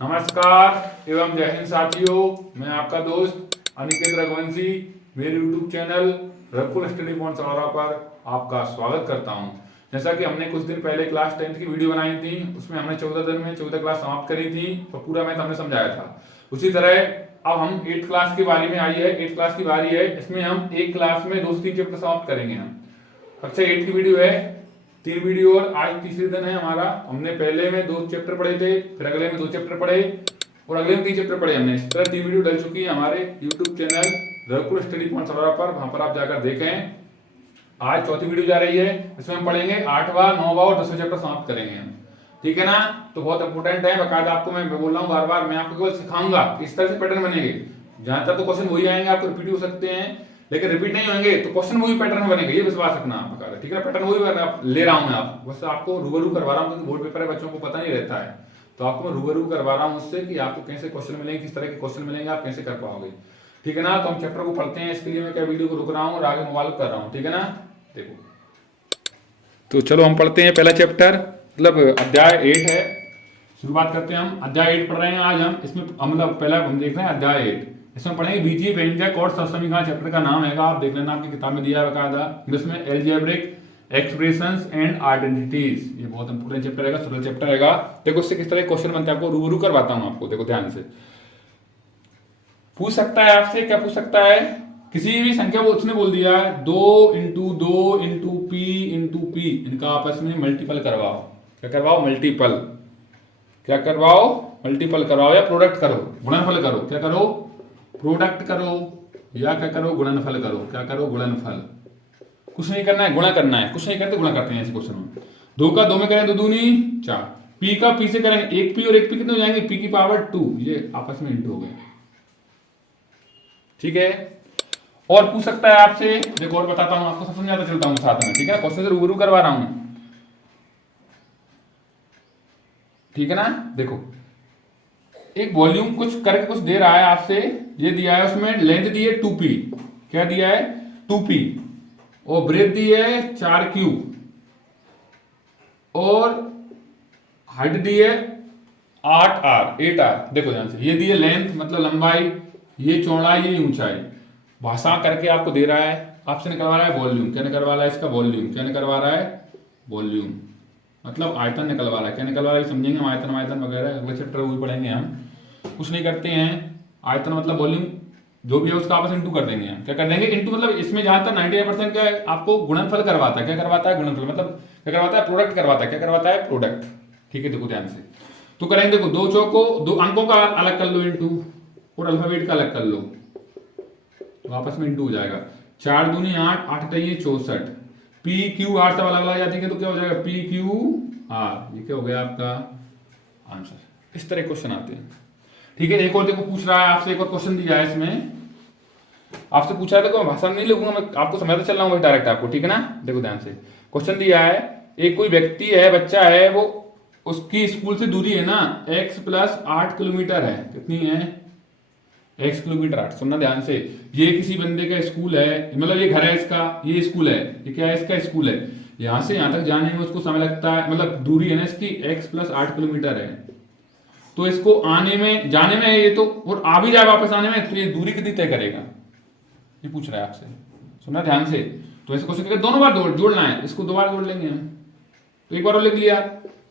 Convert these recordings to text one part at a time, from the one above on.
नमस्कार एवं जय हिंद साथियों, मैं आपका दोस्त अनिकेत रघुवंशी मेरे YouTube चैनल रघुकुल स्टडी पॉइंट सलौरा पर आपका स्वागत करता हूं। जैसा कि हमने कुछ दिन पहले क्लास 10th की वीडियो बनाई थी, उसमें हमने 14 दिन में 14 क्लास समाप्त करी थी, तो पूरा मैथ हमने समझाया था। उसी तरह अब हम 8th क्लास की बारी में आई है। 8th क्लास की बारी है, इसमें हम एक क्लास में 2 से 3 चैप्टर समाप्त करेंगे। हम कक्षा 8 की वीडियो है, 3 वीडियो और आज तीसरे दिन है हमारा। हमने पहले में 2 चैप्टर पढ़े थे, फिर अगले में 2 चैप्टर पढ़े और अगले में 3 चैप्टर पढ़े। हमने इस तरह 3 वीडियो डल चुकी है हमारे YouTube चैनल रघुकुल स्टडी पॉइंट सलौरा पर, वहां पर आप जाकर देखें। आज चौथी वीडियो जा रही है, इसमें हम पढ़ेंगे 8वां 9वां और 10वां चैप्टर समाप्त करेंगे हम, ठीक है ना। तो बहुत इंपोर्टेंट है, बकायदा आपको मैं बोल रहा हूँ बार बार, मैं आपको केवल सिखाऊंगा इस तरह से पैटर्न बनेंगे। जहां तक तो क्वेश्चन वही आएंगे, आपको रिपीट हो सकते हैं, लेकिन रिपीट नहीं होंगे तो क्वेश्चन वही पैटर्न में बनेगा, ये विश्वास रखना आप बकायदा, ठीक है। पैटर्न वही ले रहा हूं मैं, आप बस आपको रूबरू करवा रहा हूँ, क्योंकि बोर्ड पेपर है, बच्चों को पता नहीं रहता है, तो आपको मैं रूबरू करवा रहा हूँ उससे कि आपको कैसे क्वेश्चन मिलेंगे, किस तरह के क्वेश्चन मिलेंगे, आप कैसे कर पाओगे, ठीक है ना। तो हम चैप्टर को पढ़ते हैं, इसके लिए मैं क्या वीडियो को रुक रहा हूँ और आगे मोबाइल कर रहा हूँ, ठीक है ना। देखो, तो चलो हम पढ़ते हैं पहला चैप्टर, मतलब अध्याय 8 है। शुरुआत करते हैं, हम अध्याय 8 पढ़ रहे हैं आज हम। इसमें मतलब पहला हम देख रहे हैं अध्याय 8, इसमें पढ़ेंगे बीजीय व्यंजक और समीकरण। चैप्टर का नाम है, आप देख लेना, आपकी किताब में दिया है बकायदा। इसमें एल्जेब्रिक एक्सप्रेशंस एंड आइडेंटिटीज, ये बहुत इंपोर्टेंट चैप्टर रहेगा, सरल चैप्टर रहेगा। देखो इससे किस तरह क्वेश्चन बनते हैं, आपको रूबरू करवाता हूं आपको, देखो ध्यान से। पूछ सकता है आपसे, क्या पूछ सकता है, किसी भी संख्या को उसने बोल दिया 2 इंटू 2 इंटू पी, इनका आपस में मल्टीपल करवाओ। क्या करवाओ? मल्टीपल। क्या करवाओ? मल्टीपल करवाओ, या प्रोडक्ट करो, गुणनफल करो। क्या करो? प्रोडक्ट करो, या क्या करो? गुणनफल करो। क्या करो? गुणनफल। कुछ नहीं करना है, गुणा करना है, कुछ नहीं करते, गुणा करते हैं ऐसे क्वेश्चन में। 2 का 2 में करें 2 दूनी 4, पी का पी से करेंगे 1 पी और 1 पी कितने हो जाएंगे? पी की पावर 2, ये आपस में इंटू हो गए, ठीक है। और पूछ सकता है आपसे, देखो और बताता हूं आपको, सब समझाता चलता हूं साथ में, ठीक है। क्वेश्चन से रूबरू करवा रहा हूं, ठीक है ना। देखो एक वॉल्यूम कुछ करके कुछ दे रहा है आपसे, ये दिया है, उसमें लेंथ दी है 2p, क्या दिया है? 2p, और ब्रेथ दी है 4q, और हाइट दी है 8r। देखो ध्यान से, ये दी है लेंथ मतलब लंबाई, ये चौड़ाई, ये ऊंचाई, भाषा करके आपको दे रहा है, आपसे निकलवा रहा है वॉल्यूम। क्या निकलवा रहा है? इसका वॉल्यूम। क्या निकलवा रहा है? वॉल्यूम, मतलब आयतन निकलवा रहा है। क्या निकलवा रहा है समझेंगे हम, आयतन वायतन वगैरह अगले चैप्टर में पढ़ेंगे हम। कुछ नहीं करते हैं, आयतन मतलब वॉल्यूम जो भी है उसका आपस इंटू कर देंगे हम। क्या कर देंगे? इंटू, मतलब इसमें जहां तक 99% क्या है, आपको गुणनफल करवाता है। क्या करवाता है? गुणनफल, मतलब क्या करवाता है? प्रोडक्ट करवाता है। क्या करवाता है? प्रोडक्ट, ठीक है। देखो ध्यान से, तो करेंगे, देखो 2 चौको 2 अंकों का अलग कर लो इंटू, और अल्फाबेट का अलग कर लो, तो आपस में इंटू हो जाएगा। 4 दूनी 8, 8 चाहिए 64, पी क्यू आर सब अलग अलग जाती है, तो क्या हो जाएगा? पी क्यू आर, ये क्या हो गया आपका आंसर। इस तरह क्वेश्चन आते हैं, ठीक है। एक और देखो पूछ रहा है आपसे, एक और क्वेश्चन दिया है इसमें, आपसे पूछा है, देखो मैं भाषा नहीं लिखूंगा, मैं आपको समझाता चल रहा हूँ डायरेक्ट आपको, ठीक है ना। देखो ध्यान से, क्वेश्चन दिया है, एक कोई व्यक्ति है, बच्चा है, वो उसकी स्कूल से दूरी है ना x + 8 किलोमीटर है। कितनी है? x kilometre 8। सुनना ध्यान से, ये किसी बंदे का स्कूल है, मतलब ये घर है इसका, ये स्कूल है, ये क्या है? इसका स्कूल है। यहां से यहां तक जाने में उसको समय लगता है, मतलब दूरी है ना इसकी x + 8 किलोमीटर है, तो इसको आने में जाने में ये तो, और आ भी जाए वापस आने में, तो ये दूरी कितनी तय करेगा, ये पूछ रहा है आपसे। सुनना ध्यान से, तो ऐसे क्वेश्चन दोनों बार जोड़ना है, इसको 2 बार जोड़ लेंगे हम, तो एक बार और लिख लिया।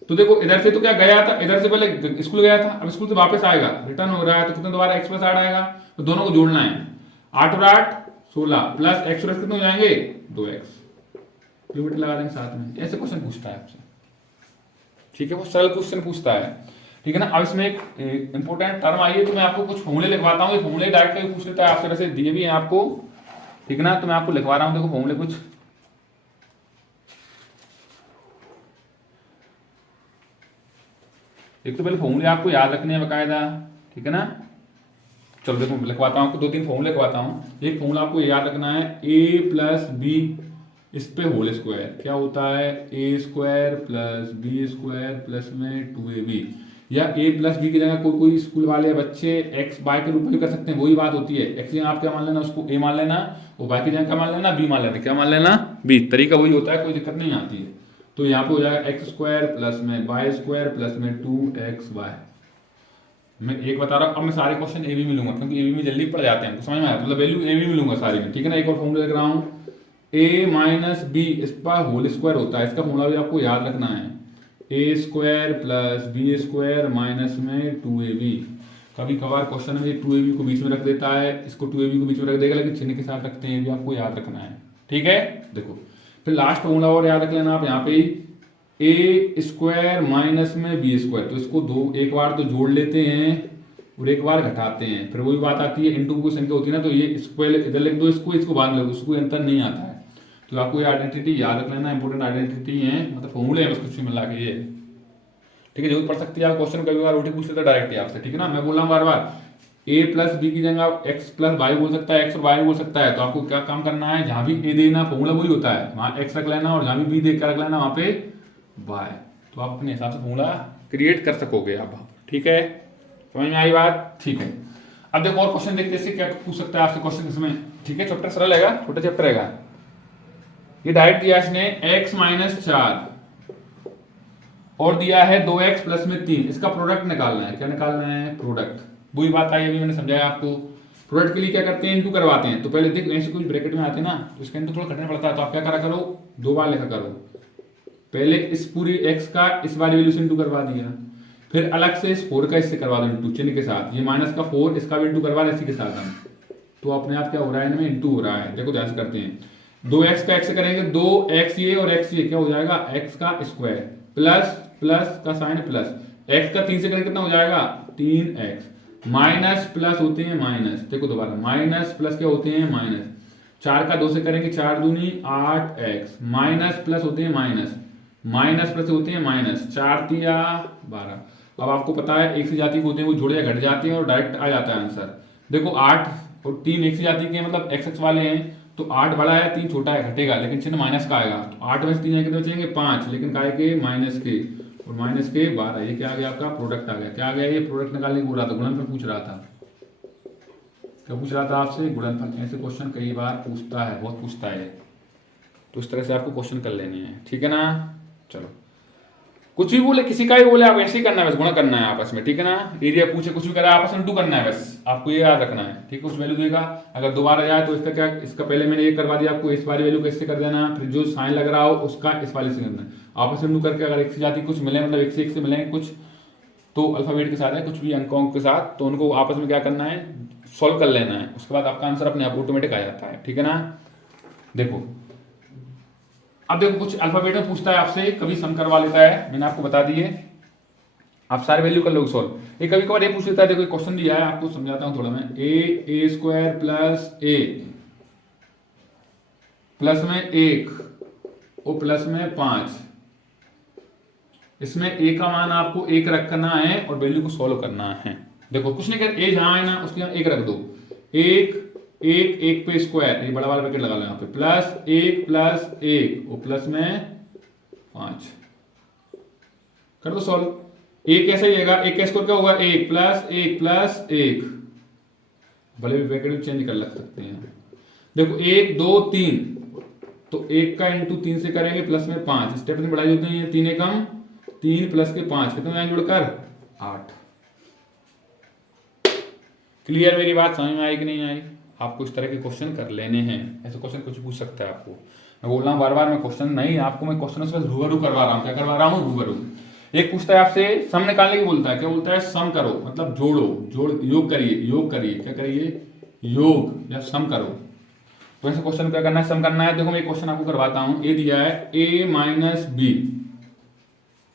तो देखो इधर से तो क्या गया था, इधर से पहले स्कूल गया था, अब स्कूल से वापस आएगा, रिटर्न हो रहा है, तो कितने दोबारा x + 8 आएगा, तो दोनों को जोड़ना है। 8 और 8 16, प्लस x प्लस कितने हो जाएंगे? 2x, किलोमीटर लगा देंगे साथ में। ऐसे क्वेश्चन पूछता है आपसे, ठीक है, वो सरल क्वेश्चन पूछता है, ठीक है ना। अब इसमें एक इंपोर्टेंट टर्म आई है, तो मैं आपको कुछ फॉर्मूले लिखवाता हूँ, ये फॉर्मूले डायरेक्ट पूछ लेता है आपसे, वैसे दिए भी हैं आपको, ठीक है ना। तो मैं आपको लिखवा रहा हूँ, देखो फॉर्मूले कुछ, एक तो पहले फॉर्मूले आपको याद रखने हैं बकायदा, ठीक है ना। चलो देखो लिखवाता हूँ आपको, 2-3 फॉर्मूले लिखवाता हूँ। एक फॉर्मूला आपको याद रखना है, a + b इस पे होल स्क्वायर, क्या होता है? a² + b² प्लस में 2ab, या a + b की जगह कोई स्कूल वाले बच्चे x y के रूप में भी कर सकते हैं, वही बात होती है। x आप क्या मान लेना, उसको a मान लेना, और y की जगह क्या मान लेना? b मान लेना। क्या मान लेना? b, तरीका वही होता है, कोई दिक्कत नहीं आती है। तो यहाँ पे हो जाएगा x² प्लस में y² प्लस में 2xy, मैं एक बता रहा हूँ, अब मैं सारे क्वेश्चन ए बी में लूंगा क्योंकि ए बी में जल्दी पड़ जाते हैं, तो समझ में आया, मतलब वैल्यू ए बी में लूंगा सारे में, ठीक है ना। एक और फॉर्मूला लिख रहा हूँ, ए माइनस बी इसका होल स्क्वायर होता है, इसका फॉर्मूला भी आपको याद रखना है, A square plus B square minus में 2ab। कभी कभार क्वेश्चन में 2ab को बीच में रख देता है, इसको 2ab को बीच में रख देगा, लेकिन चिन्ह के साथ रखते हैं, ये भी आपको याद रखना है, ठीक है। देखो फिर लास्ट फॉर्मूला और याद रख लेना आप यहाँ पे, ए स्क्वायर माइनस में बी स्क्वायर, तो इसको दो एक बार तो जोड़ लेते हैं और एक बार घटाते हैं, फिर वही बात आती है इनटू की संख्या होती है ना, तो ये इसको इधर लिख दो, इसको बाद में लिख दो, उसको अंतर नहीं आता है। तो आपको ये आइडेंटिटी याद रख लेना, इंपॉर्टेंट आइडेंटिटी है, मतलब फॉर्मूले हैं बस कुछ भी मिला के ये, ठीक है। जरूरत पड़ सकती है आप क्वेश्चन कभी बार ओटी पूछ लेते डायरेक्ट आपसे, ठीक है ना। मैं बोल रहा हूँ बार बार, ए प्लस बी की जगह एक्स प्लस वाई बोल सकता है, एक्स और वाई बोल सकता है, तो आपको क्या काम करना है, जहां भी ए देना फॉर्मूला वही होता है, वहां एक्स रख लेना, और जहां भी बी देख कर रख लेना वहां पे वाई, तो आप अपने हिसाब से फॉर्मूला क्रिएट कर सकोगे आप, ठीक है। समझ में आई बात, ठीक है। अब देखो और क्वेश्चन देखते हैं, क्या पूछ सकता है आपसे क्वेश्चन इसमें, ठीक है। चैप्टर सरल रहेगा, छोटा चैप्टर रहेगा। ये डायरेक्ट दिया इसने x माइनस 4 और दिया है 2x प्लस में 3, इसका प्रोडक्ट निकालना है। क्या निकालना है, प्रोडक्ट। वही बात आई अभी मैंने समझाया आपको, प्रोडक्ट के लिए क्या करते हैं, इनटू करवाते हैं, तो पहले देख ऐसे कुछ ब्रैकेट में आते हैं ना, तो इसका इनटू थोड़ा कटना पड़ता है, तो आप क्या करा करो, 2 बार लिखा करो, पहले इस पूरी x का इस वाली वैल्यू से इनटू करवा दिया, फिर अलग से इस 4 का इससे करवा दो इनटू चिन्ह के साथ, ये माइनस का 4 इसका भी इनटू करवा दें इसी के साथ हम, तो अपने आप क्या हो रहा है, इनमें इनटू हो रहा है। देखो ध्यान से करते हैं, 2x का x से करेंगे, 2x ये और x ये क्या हो जाएगा, x का स्क्वायर प्लस प्लस का साइन प्लस, x का 3 से करेंगे कितना हो जाएगा, 3x माइनस प्लस होते हैं माइनस, देखो दोबारा माइनस प्लस क्या होते हैं माइनस, 4 का 2 से करेंगे 4 दूनी 8x माइनस प्लस होते हैं माइनस, माइनस प्लस होते हैं माइनस, 4 तिया 12। अब आपको पता है एक सी जाति के होते हैं वो जुड़े या घट जाते हैं और डायरेक्ट आ जाता है आंसर। देखो 8 और 3 एक सी जाति के मतलब एक्स एक्स वाले हैं, तो 8 बड़ा है 3 छोटा है, घटेगा, लेकिन चिन्ह माइनस का आएगा, तो 8 में से 3 कितने बचेंगे 5, लेकिन काय के माइनस के, और माइनस के 12, ये क्या आ गया आपका प्रोडक्ट आ गया। क्या आ गया, ये प्रोडक्ट निकालने को बोल रहा था, गुणनफल पूछ रहा था। क्या पूछ रहा था आपसे, गुणनफल। ऐसे क्वेश्चन कई बार पूछता है, बहुत पूछता है, तो इस तरह से आपको क्वेश्चन कर लेने हैं, ठीक है ना। चलो कुछ भी बोले, किसी का भी बोले, आप ऐसे ही करना है, बस गुणा करना है आपस में, ठीक है ना। एरिया पूछे कुछ भी करा आपस में 2 करना है, बस आपको ये याद रखना है, ठीक है। उस वैल्यू देगा, अगर दोबारा जाए तो इसका क्या, इसका पहले मैंने ये करवा दिया आपको, इस वाली वैल्यू कैसे कर देना, फिर जो साइन लग रहा हो उसका इस वाले से करना, आपस में 2 करके अगर एक से जाती कुछ मिले, मतलब एक से एक से मिले कुछ, तो अल्फाबेट के साथ है, कुछ भी अंकों के साथ, तो उनको आपस में क्या करना है, सॉल्व कर लेना है, उसके बाद आपका आंसर अपने आप ऑटोमेटिक आ जाता है, ठीक है ना। देखो अब देखो कुछ अल्फाबेट में पूछता है आपसे, कभी सम करवा लेता है, मैंने आपको बता दिए, आप सारे वैल्यू कर लोगे सॉल्व। ये कभी कभार ये पूछ लेता है, देखो क्वेश्चन दिया है, आपको समझाता हूं थोड़ा मैं, ए स्क्वायर प्लस ए प्लस में 1 और प्लस में 5, इसमें ए का मान आपको 1 रखना है और वैल्यू को सॉल्व करना है। देखो कुछ नहीं कर, ए जहां है ना उसके यहाँ 1 रख दो, 1 पे स्क्वायर, ये बड़ा वाला ब्रैकेट लगा लो यहाँ पे, प्लस 1 और प्लस में 5 कर दो सॉल्व। एक कैसे जाएगा, 1 का स्क्वायर क्या होगा, 1 प्लस 1, भले भी ब्रैकेट चेंज कर लग सकते हैं। देखो 1 2 3, तो 1 का इंटू 3 से करेंगे प्लस में 5, स्टेप में बढ़ाई होते हैं, 3 एकम 3 प्लस के 5 कितने आए जुड़कर 8। क्लियर मेरी बात, समझ में आई कि नहीं आई। आपको इस तरह के क्वेश्चन कर लेने हैं, ऐसे क्वेश्चन कुछ पूछ सकता है आपको, मैं बोल रहा हूँ बार बार, मैं क्वेश्चन नहीं आपको, मैं क्वेश्चन से रूबरू करवा रहा हूँ। क्या करवा रहा हूँ, रूबरू। एक पूछता है आपसे सम निकालने की, बोलता है क्या बोलता है, सम करो, मतलब जोड़ो, योग करिए, क्या करिए, योग या सम करो। तो ऐसे क्वेश्चन क्या करना है, सम करना है। देखो मैं एक क्वेश्चन आपको करवाता हूँ, ये दिया है a माइनस बी,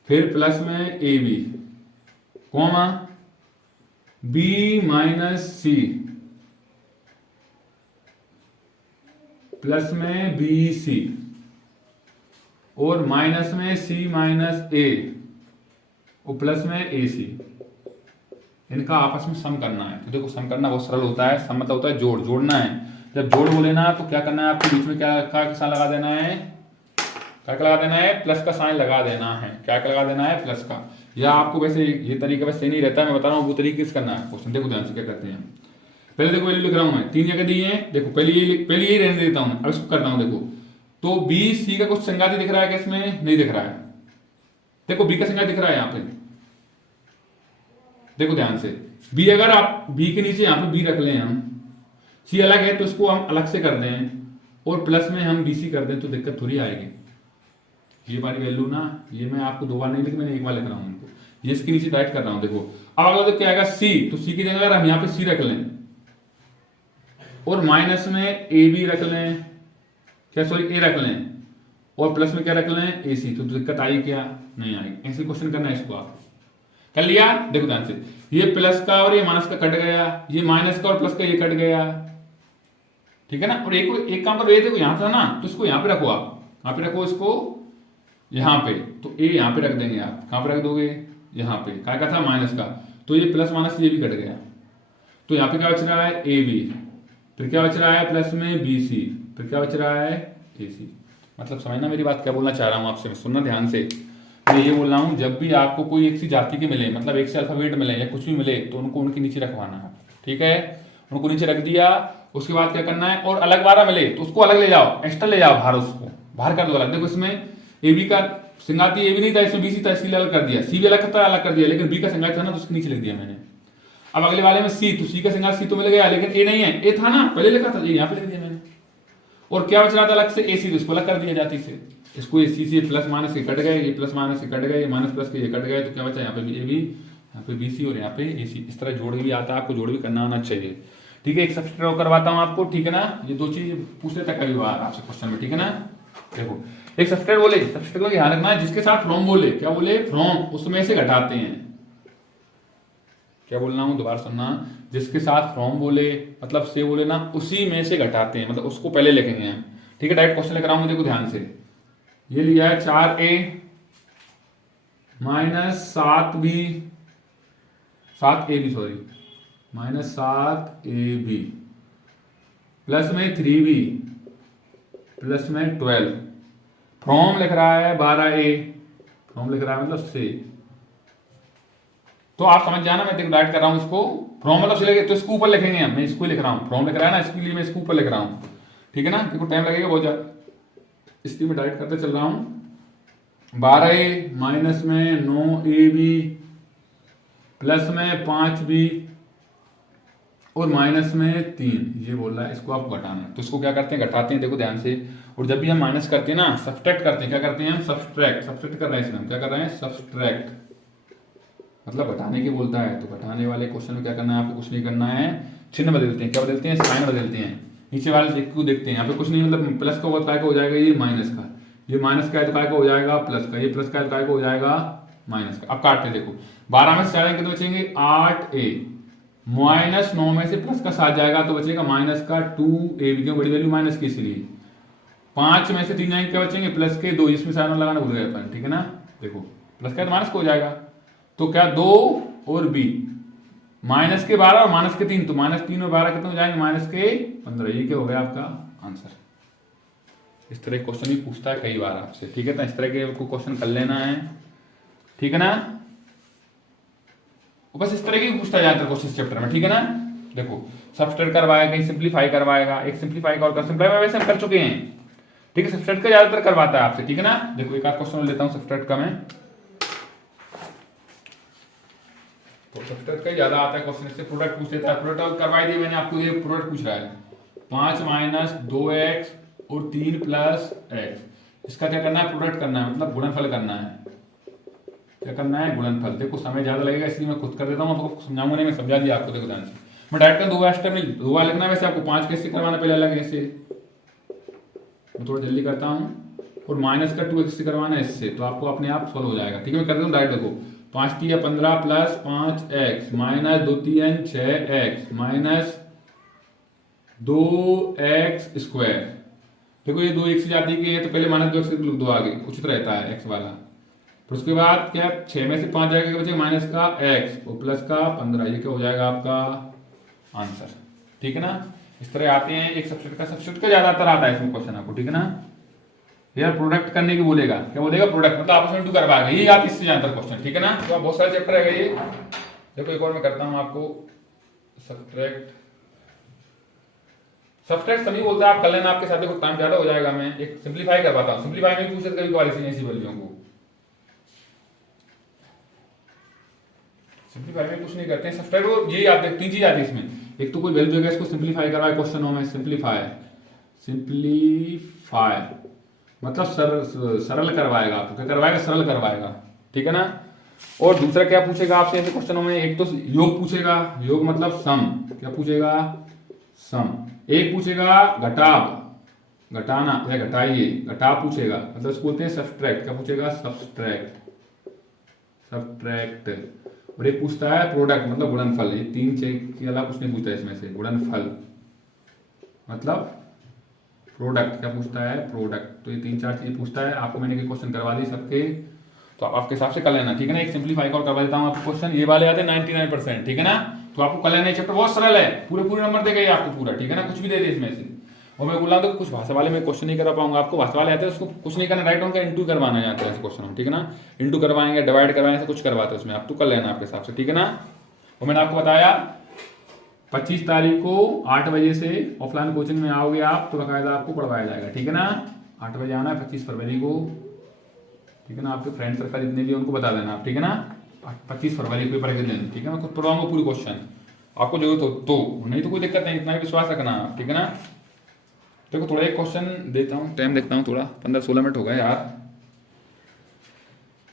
फिर प्लस में A B, comma b minus C, plus में बी सी, और माइनस में c माइनस ए, और प्लस में ए सी, इनका आपस में सम करना है। तो देखो सम करना बहुत सरल होता है, सम मतलब होता है जोड़ना है। जब जोड़ बोले ना तो क्या करना है, आपको बीच में क्या साइन लगा देना है, क्या लगा देना है, प्लस का साइन लगा देना है। क्या लगा देना है, प्लस का। या आपको वैसे ये तरीका वैसे सही नहीं रहता है, मैं बता रहा हूँ वो तरीके से करना है क्वेश्चन। देखो ध्यान से क्या करते हैं, पहले देखो वैल्यू लिख रहा हूं मैं, 3 जगह दी है, देखो पहले ये रहने देता हूं, अब इसको करता हूं। देखो तो बी सी का कुछ संगाती दिख रहा है क्या, इसमें नहीं दिख रहा है। देखो बी का संगाती दिख रहा है यहाँ पे, देखो ध्यान से, बी अगर आप बी के नीचे यहाँ पे बी रख लें, हम सी अलग है तो इसको हम अलग से कर दें और प्लस में हम बी सी कर दें तो दिक्कत थोड़ी आएगी। ये हमारी वैल्यू ना, ये मैं आपको 2 बार नहीं लिखी, मैंने 1 बार लिख रहा हूँ उनको, ये इसके नीचे राइट कर रहा हूँ। देखो अब अगर क्या आएगा सी, तो सी की जगह अगर हम यहाँ पे सी रख लें और माइनस में ए बी रख लें, क्या सॉरी ए रख लें और प्लस में क्या रख लें ए सी, तो दिक्कत आई क्या? नहीं आएगी। ऐसे क्वेश्चन करना है इसको, आप कर लिया। देखो ध्यान से, ये प्लस का और ये माइनस का कट गया, ये माइनस का और प्लस का ये कट गया, ठीक है ना। और एक काम करो, ये देखो यहाँ था ना, तो इसको यहाँ पे रखो, आप यहाँ पे रखो इसको, यहाँ पे, तो ए यहाँ पे रख देंगे आप, कहाँ पे रख दोगे? यहाँ पे। काय का था? माइनस का, तो ये प्लस माइनस ये भी कट गया, तो यहाँ पे क्या बच रहा है? ए बी, फिर क्या बच रहा है? प्लस में बी सी, फिर क्या बच रहा है? ए सी। मतलब समझना मेरी बात, क्या बोलना चाह रहा हूँ आपसे, सुनना ध्यान से। मैं ये बोल रहा हूँ, जब भी आपको कोई एक सी जाति के मिले, मतलब एक से अल्फाबेट मिले या कुछ भी मिले, तो उनको उनके नीचे रखवाना है, ठीक है। उनको नीचे रख दिया, उसके बाद क्या करना है? और अलग वाला मिले तो उसको अलग ले जाओ, एक्स्ट्रा ले जाओ बाहर, उसको बाहर कर दो अलग। देखो इसमें ए बी का संगाती ए भी नहीं था, इसमें बी सी था, इसलिए अलग कर दिया। सी भी अलग था, अलग कर दिया, लेकिन बी का संगाती था ना, तो उसके नीचे लिख दिया मैंने। अब अगले वाले में सी, तो सी का संगाती सी तो मिल गया, लेकिन ए नहीं है, ए था ना पहले लिखा था, ये यहाँ पे लिख दिया मैंने। और क्या बच रहा था अलग से? ए सी, तो इसको अलग कर दिया जाती से। इसको ए सी से प्लस माइनस के कट गए, ये प्लस माइनस के कट गए, माइनस प्लस के ये कट गए, तो क्या बचा? यहाँ पे ए बी, यहाँ पे बी सी और यहाँ पे ए सी। इस तरह जोड़ भी आता है, आपको जोड़ भी करना आना चाहिए, ठीक है। एक सब्सट्रैक्ट करवाता हूँ आपको, ठीक है ना। ये 2 चीज पूछ लेता कभी बार आपसे क्वेश्चन में, ठीक है ना। देखो एक सब्सट्रैक्ट बोले, सब्सट्रैक्ट को ध्यान रखना है, जिसके साथ फ्रॉम बोले, क्या बोले? फ्रॉम, उसमें से घटाते हैं। क्या बोलना हूं? दोबारा सुनना, जिसके साथ फ्रॉम बोले मतलब से बोले ना, उसी में से घटाते हैं, मतलब उसको पहले लिखेंगे हम, ठीक है। डायरेक्ट क्वेश्चन लेकर आऊंगा, देखो ध्यान से। ये लिया है 4a minus 7b, 7ab sorry, minus 7ab plus में 3b प्लस में 12। फ्रॉम लिख रहा है 12a, फ्रॉम लिख रहा है मतलब से, तो आप समझ जाना, मैं देखो डाइट कर रहा हूं इसको। फ्रॉम मतलब से लेके, तो इसको ऊपर लिखेंगे हम, मैं इसको लिख रहा हूं, फ्रॉम लिख रहा है ना, इसके लिए मैं इसको ऊपर लिख रहा हूं, ठीक है ना। देखो टाइम लगेगा बहुत ज्यादा, इसलिए मैं डाइट करते चल रहा हूं। 12a माइनस में 9ab प्लस में 5b और माइनस में 3, ये बोल रहा है, इसको आपको घटाना है, तो इसको क्या करते हैं? घटाते हैं, देखो ध्यान से। और जब भी हम माइनस करते हैं ना, सब्सट्रैक्ट करते हैं, क्या करते हैं हम? सब्सट्रैक्ट, सब्सट्रैक्ट कर रहे हैं इसमें, हम क्या कर रहे हैं? सब्सट्रैक्ट, मतलब घटाने की बोलता है, तो घटाने वाले क्वेश्चन में क्या करना है आपको? कुछ नहीं करना है, चिन्ह बदलते हैं। क्या बदलते हैं? साइन बदलते हैं। नीचे वाले देखते हैं, यहाँ पे कुछ नहीं, मतलब प्लस का काय का हो जाएगा, ये माइनस का, ये माइनस का है तो काय का हो जाएगा? प्लस का, ये प्लस का है तो काय का हो जाएगा? माइनस का। अब काटते देखो, 12 में से 4 कितने बचेंगे? 8a माइनस 9 में से प्लस का 7 जाएगा तो बचेगा माइनस का 2ab, क्यों? बड़ी वैल्यू माइनस की, इसलिए 5 में से 3 जाएंगे, क्या बचेंगे? प्लस के 2, इसमें साइन लगाना भूल गए अपन, ठीक है ना। देखो प्लस का तो माइनस का हो जाएगा, तो क्या 2 और b, माइनस के 12 और माइनस के 3, तो माइनस 3 और 12 कितने हो जाएंगे? माइनस के 15। ये क्या हो गया आपका आंसर। इस तरह क्वेश्चन भी पूछता है कई बार आपसे, ठीक है। तो इस तरह के क्वेश्चन कर लेना है, ठीक है ना। बस इस तरह की पूछता है ज्यादातर क्वेश्चन चैप्टर में, ठीक है ना। देखो सब्सट्रैक्ट करवाएगा, कहीं सिंप्लीफाई करवाएगा, एक सिंप्लीफाई का और सिंप्लीफाई वैसे हम कर चुके हैं, ठीक है। सब्सट्रैक्ट का ज्यादातर करवाता है आपसे, ठीक है ना। देखो एक आध क्वेश्चन लेता हूं सब्सट्रैक्ट का मैं, तो सब्सट्रैक्ट का ज्यादा आता है क्वेश्चन, इससे प्रोडक्ट पूछ लेता है। प्रोडक्ट करवाई दिए मैंने आपको, ये प्रोडक्ट पूछ रहा है 5 माइनस 2x और 3 प्लस x, इसका क्या करना है? प्रोडक्ट करना है, मतलब गुणनफल करना है। क्या करना है? गुणनफल। देखो समय ज्यादा लगेगा इसलिए मैं खुद कर देता हूँ, आपको समझाऊंगा नहीं, मैं समझा दिया आपको। देखो ध्यान से, मैं डायरेक्ट कर 2 स्टेप में 2 बार लिखना है, वैसे आपको 5 कैसे करवाना पहले अलग ऐसे, मैं थोड़ा जल्दी करता हूँ। और माइनस का 2x से करवाना है इससे, तो आपको अपने आप सॉल्व हो जाएगा, ठीक है। मैं कर देता हूँ डायरेक्ट। देखो 5 × 15 plus 5x minus 2 3 6x minus 2x square. देखो ये 2 x जाती है, तो पहले माइनस 2x लिख दो आगे, उचित रहता है x वाला। फिर उसके बाद क्या, 6 में से 5 जाएगा, बचे माइनस का x और प्लस का 15, ये क्या हो जाएगा आपका आंसर, ठीक है ना। इस तरह आते हैं। एक सब्स्टिट्यूट का ज्यादातर आता है इसमें क्वेश्चन आपको, ठीक है ना। यार प्रोडक्ट करने की बोलेगा, क्या बोलेगा? प्रोडक्ट, मतलब आपस में इंटू करवाएगा, ये आती इससे ज्यादातर क्वेश्चन, ठीक है ना। तो बहुत सारे चैप्टर है ये। देखो एक और मैं करता हूँ आपको सब्सट्रैक्ट। सब्सट्रैक्ट सभी बोलता है, आप कर लेना, आपके साथ देखो टाइम ज्यादा हो जाएगा। मैं एक सिंप्लीफाई करवाता हूँ, सिंप्लीफाई में भी पूछ सकते कभी ऐसी वैल्यूओं को। सिंप्लीफाई में कुछ नहीं करते हैं, सब्सट्रैक्ट को ये याद है, तीन चीज आती है इसमें। एक तो कोई वैल्यू देगा, इसको सिंप्लीफाई करवाए क्वेश्चनों में, सिंप्लीफाई मतलब सरल करवाएगा आपको, क्या करवाएगा, सरल करवाएगा, ठीक है ना। और दूसरा क्या पूछेगा आपसे ऐसे क्वेश्चनों में, एक तो योग पूछेगा, योग मतलब सम, क्या पूछेगा, सम। एक पूछेगा घटाव, घटाना या घटाइए, घटाव पूछेगा, मतलब इसको बोलते हैं सब्सट्रैक्ट, क्या पूछेगा, सब्सट्रैक्ट। और एक पूछता है प्रोडक्ट मतलब गुणनफल, ये तीन के अलावा कुछ नहीं पूछता है इसमें से। गुणनफल मतलब प्रोडक्ट, क्या पूछता है, प्रोडक्ट। तो ये तीन चार चीज पूछता है आपको, मैंने क्वेश्चन करवा दी सबके, तो आप आपके हिसाब से कर लेना, ठीक है ना। एक सिंप्लीफाई और करवा देता हूँ आपको क्वेश्चन, ये वाले आते हैं 99%, ठीक है ना। तो आपको कर लेना, चैप्टर बहुत सरल है, पूरे नंबर देगा ये आपको पूरा, ठीक है ना, कुछ भी दे दे इसमें से। और मैं बोला तो कुछ भाषा वाले में क्वेश्चन नहीं करा पाऊंगा, आपको भाषा वाले आते हैं उसको कुछ नहीं करना, राइट उनका इंटू करवाना जाता है ऐसे क्वेश्चन, ठीक है ना। इंटू करवाएंगे, डिवाइड करवाएंगे, कुछ करवाते हैं उसमें, आप तो कर लेना आपके हिसाब से, ठीक है ना। और मैंने आपको बताया 25 तारीख को 8 बजे से ऑफलाइन कोचिंग में आओगे आप, तो बाकायदा आपको पढ़वाया जाएगा, ठीक है ना। 8 बजे आना है 25 फरवरी को, ठीक है ना। आपके फ्रेंड सर्कल जितने भी उनको बता देना आप, ठीक है ना। 25 फरवरी को पेपर के दिन, ठीक है। मैं खुद पढ़वाऊंगा पूरी क्वेश्चन, आपको जरूरत हो तो, नहीं तो कोई दिक्कत नहीं, इतना ही विश्वास रखना आप, ठीक है ना। देखो थोड़ा एक क्वेश्चन देता हूँ, टाइम देखता हूँ थोड़ा, 15-16 मिनट हो गए यार।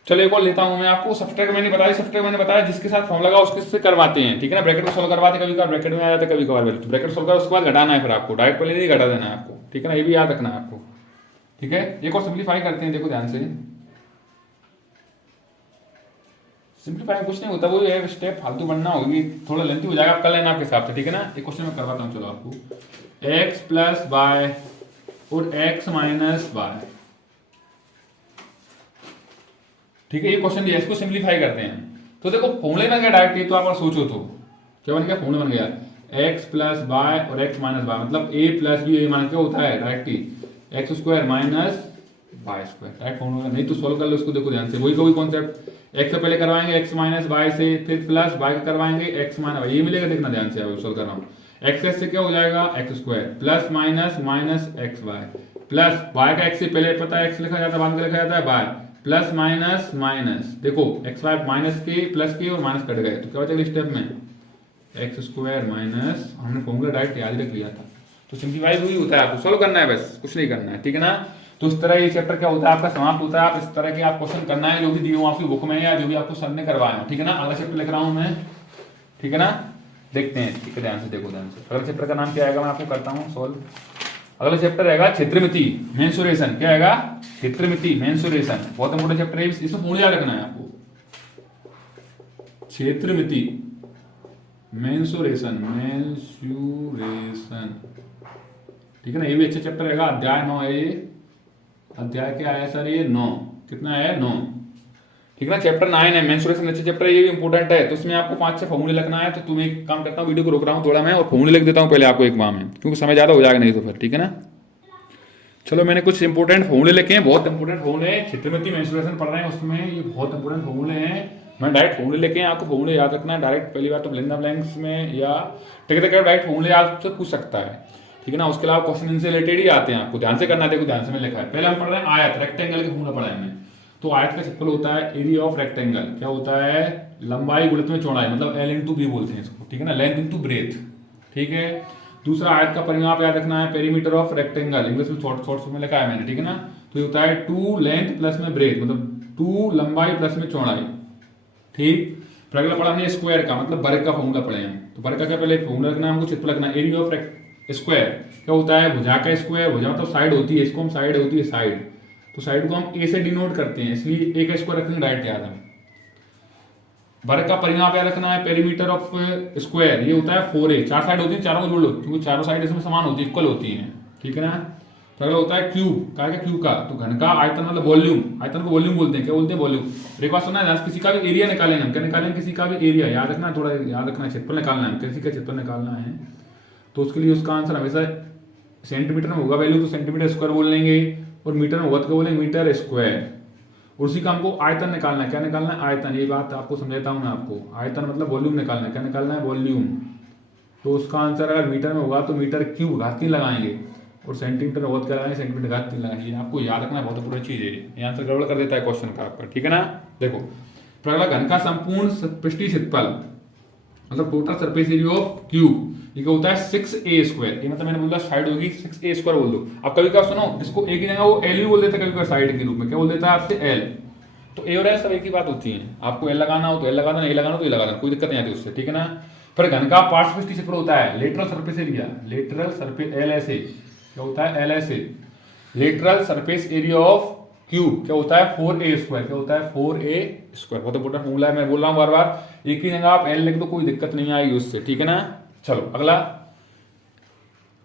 चलो एक और लेता हूँ मैं आपको। सब्सट्रैक्ट मैंने बताया, सब्सट्रैक्ट मैंने बताया जिसके साथ फॉर्म लगा उसके से करवाते हैं, ठीक है ना। ब्रैकेट में सोल्व करवाते, कभी कभार ब्रैकेट में आ जाता है, कभी कभार तो ब्रैकेट सोल्व कर, उसके बाद घटाना है फिर आपको, डायरेक्ट पहले नहीं घटा देना है आपको, ठीक है ना। ये भी याद रखना है आपको, ठीक है। एक और सिंप्लीफाई करते हैं, देखो ध्यान से। सिंप्लीफाई कुछ नहीं होता, वो ये स्टेप फालतू बनना होगी, थोड़ा लेंथी हो जाएगा, आप कर लेना आपके हिसाब से, ठीक है ना। एक क्वेश्चन मैं करवाता हूँ चलो आपको। एक्स प्लस वाई और एक्स माइनस वाई, ठीक है, ये क्वेश्चन दिया, इसको सिंप्लीफाई करते हैं। तो देखो फॉर्मूले बन गया डायरेक्ट, ये तो आप सोचो तो क्या बन गया, फॉर्मूला बन गया एक्स प्लस वाई और एक्स माइनस वाई, मतलब A plus B, A minus क्या होता है डायरेक्ट ही X square minus Y square, direct formula. नहीं तो सॉल्व कर लो इसको, देखो ध्यान से, वही कोई कॉन्सेप्ट, एक्स से पहले करवाएंगे एक्स माइनस वाई से, फिर प्लस वाई का करवाएंगे एक्स माइनस वाई, ये मिलेगा, देखना ध्यान से, अब सॉल्व कर रहा हूँ। एक्स से क्या हो जाएगा X square plus minus minus X Y, plus Y का एक्स से पहले पता है एक्स लिखा जाता है, बाद में लिखा जाता है वाई, प्लस माइनस माइनस, देखो एक्स वाई माइनस के प्लस के और माइनस कट गए, तो क्या बचा अगले स्टेप में एक्स स्क्वायर माइनस, हमने फॉर्मूला डायरेक्ट याद रख लिया था। तो सिंप्लीफाई वही होता है, आपको सॉल्व करना है बस, कुछ नहीं करना है, ठीक है ना। तो इस तरह ये चैप्टर क्या होता है आपका समाप्त होता है। आप इस तरह के आप क्वेश्चन करना है जो भी दिए हो आपकी बुक में या जो भी आपको सर ने करवाया, ठीक है ना। अगला चैप्टर लिख रहा हूं मैं, ठीक है ना, देखते हैं, ठीक है, ध्यान से देखो, ध्यान से। अगला चैप्टर का नाम क्या आएगा, मैं आपको करता हूँ सॉल्व। अगला चैप्टर रहेगा क्षेत्रमिति, मेंसुरेशन, क्या आएगा, क्षेत्रमिति, मेंसुरेशन, बहुत इंपोर्टेंट चैप्टर है, इसमें पूर्ण याद रखना है आपको। क्षेत्रमिति, मेंसुरेशन, ठीक है ना, ये भी अच्छा चैप्टर रहेगा। अध्याय 9 है ये, अध्याय क्या है सर, ये 9, कितना है 9, ठीक है ना। चैप्टर 9 है, मेंसुरेशन अच्छा चैप्टर है, ये भी इंपोर्टेंट है। तो इसमें आपको 5-6 फॉर्मूले लिखना है, तो तुम एक काम करता हूँ, वीडियो को रोक रहा हूँ थोड़ा मैं और फॉर्मूले लिख देता हूँ पहले आपको एक बार में, क्योंकि समय ज्यादा हो जाएगा नहीं तो फिर, ठीक है ना। चलो मैंने कुछ इंपोर्टेंट फॉर्मूले लिखे हैं, बहुत इंपोर्टेंट फॉर्मूले हैं, क्षेत्रमिति मेंसुरेशन पढ़ रहे हैं उसमें, ये बहुत इंपोर्टेंट फॉर्मूले हैं। मैं डायरेक्ट फॉर्मूले लिखे हैं, आपको फॉर्मूले याद रखना है डायरेक्ट, पहली बार तो ब्लेंडर ब्लैंक्स में या टिकट डायरेक्ट फॉर्मूले आपसे पूछ सकता है, ठीक है ना। उसके अलावा क्वेश्चन इनसे रिलेटेड ही आते हैं, आपको ध्यान से करना, देखो ध्यान से मैं लिखा है। पहले हम पढ़ रहे हैं आयत, रेक्टेंगल के फॉर्मूला पढ़ा है हमने। तो आयत का सिंपल होता है एरिया ऑफ रेक्टेंगल, क्या होता है, लंबाई गुणित में चौड़ाई, मतलब एल इंटू बी बोलते हैं इसको, ठीक है ना, लेंथ इंटू ब्रेथ, ठीक है। दूसरा आयत का परिमाप याद रखना है, पेरीमीटर ऑफ रेक्टेंगल, इंग्लिश में शॉर्ट में लिखा है मैंने, ठीक है ना। तो ये होता है 2 लेंथ प्लस में ब्रेथ, मतलब 2 लंबाई प्लस में चौड़ाई, ठीक। फिर अगला पढ़ा हमने स्क्वायर का, मतलब वर्ग का फॉर्मूला पढ़े हैं। तो वर्ग का क्या पहले फॉर्मूला रखना है हमको, क्षेत्रफल रखना है, एरिया ऑफ स्क्वायर क्या होता है, भुजा का स्क्वायर, भुजा मतलब साइड होती है, इसको हम साइड होती है साइड, तो साइड को हम ए से डिनोट करते हैं, इसलिए ए का स्क्वायर रखेंगे डायरेक्ट याद है। वर्ग का परिमाप याद रखना है, पेरीमीटर ऑफ स्क्वायर, ये होता है 4a, 4 साइड होती है, चारों को जोड़ लो क्योंकि चारों साइड इसमें समान होती है, इक्वल होती है, ठीक है ना। तो अगला होता है क्यूब, क्या है क्यूब का, तो घन का आयतन मतलब वॉल्यूम, आयतन को वॉल्यूम बोलते हैं, क्या बोलते हैं, वॉल्यूम। एक बात सुना है, किसी का भी एरिया निकालेंगे हम, क्या निकालेंगे, किसी का भी एरिया, याद रखना, थोड़ा याद रखना, क्षेत्रफल निकालना है, किसी का क्षेत्रफल निकालना है, तो उसके लिए उसका आंसर हमेशा सेंटीमीटर में होगा वैल्यू, तो सेंटीमीटर स्क्वायर बोल लेंगे, और मीटर में होगा तो बोलेंगे मीटर स्क्वायर। और उसी का हमको आयतन निकालना है, क्या निकालना है, आयतन, ये बात आपको समझाता हूँ मैं आपको, आयतन मतलब वॉल्यूम निकालना है, क्या निकालना है, वॉल्यूम। तो उसका आंसर अगर मीटर में होगा तो मीटर क्यूब घात 3 लगाएंगे, और सेंटीमीटर होगा तो क्या लगाएंगे, सेंटीमीटर घात 3 लगाएंगे। आपको याद रखना बहुत पूरी चीज है, ये आंसर गड़बड़ कर देता है क्वेश्चन का आपका, ठीक है ना। देखो फिर अगला घन का संपूर्ण पृष्ठीय क्षेत्रफल मतलब total surface area of cube ये क्या होता है 6a²। ये मतलब मैंने बोला साइड होगी 6a² बोल दो। अब कभी कभी सुनो इसको एक ही जगह वो एल भी बोल देता है, कभी कभी साइड के रूप में क्या बोल देता है आपसे एल। तो ए और एल सब एक ही बात होती है। आपको एल लगाना हो तो एल लगा देना, ए लगाना हो तो ए लगा देना, कोई दिक्कत नहीं आती उससे, ठीक है ना। फिर घन का पार्श्व पृष्ठीय क्षेत्रफल होता है lateral surface area, lateral surface LSA क्या होता है LSA, lateral surface area of cube क्या होता है 4a², क्या होता है 4a²। बहुत इंपॉर्टेंट फॉर्मूला है, मैं बोल रहा हूँ बार बार। एक ही जगह आप एल लिख दो कोई दिक्कत नहीं आएगी उससे, ठीक है ना। चलो अगला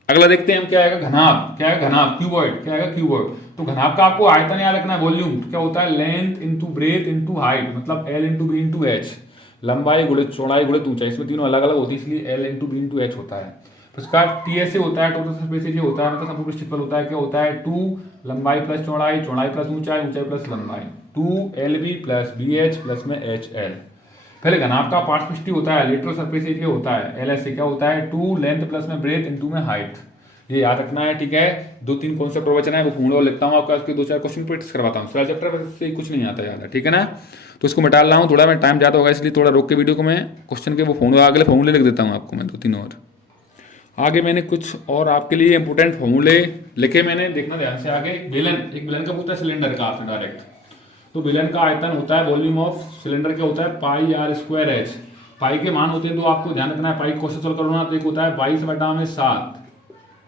अगला देखते हैं हम क्या आएगा घनाभ। क्या है घनाभ क्यूबॉइड, क्या आएगा क्यूबॉइड। तो घनाभ का आपको आयतन याद रखना है, वॉल्यूम क्या होता है length into breadth into height, मतलब L into B into H, लंबाई गुणे चौड़ाई गुणे ऊंचाई, इसमें तीनों अलग अलग होती है इसलिए L into B into H होता है। उसका TSA होता है टोटल सरफेस एरिया होता है, मतलब संपूर्ण पृष्ठफल होता है क्या होता है 2 लंबाई प्लस चौड़ाई, चौड़ाई प्लस ऊंचाई, ऊंचाई प्लस लंबाई, 2LB प्लस BH प्लस में HL। पहले घनाभ का पार्श्व पृष्ठीय होता है लेटरल सरफेस एरिया होता है LSA क्या होता है 2 लेंथ प्लस में ब्रेथ इंटू में हाइट। ये याद रखना है, ठीक है। 2-3 कॉन्सेप्ट प्रवचन है वो फॉर्मूला लिखता हूँ आपका, उसके 2-4 क्वेश्चन प्रैक्टिस करवाता हूँ। सवाल चैप्टर से कुछ नहीं आता याद है, ठीक है ना। तो इसको मैं डाल रहा हूँ, थोड़ा मैं टाइम ज़्यादा होगा इसलिए थोड़ा रोक के वीडियो को मैं क्वेश्चन के वो फॉर्मूला अगले फॉर्मूले लिख देता हूँ आपको मैं 2-3 और आगे। मैंने कुछ और आपके लिए इंपोर्टेंट फॉर्मूले लिखे मैंने, देखना ध्यान से आगे। बेलन, एक बेलन का पूछता है सिलेंडर का आपसे डायरेक्ट। तो बेलन का आयतन होता है वॉल्यूम ऑफ सिलेंडर क्या होता है πr²h। पाई के मान होते हैं तो आपको ध्यान रखना है, पाई क्वेश्चन सॉल्व करना तो एक होता है 22/7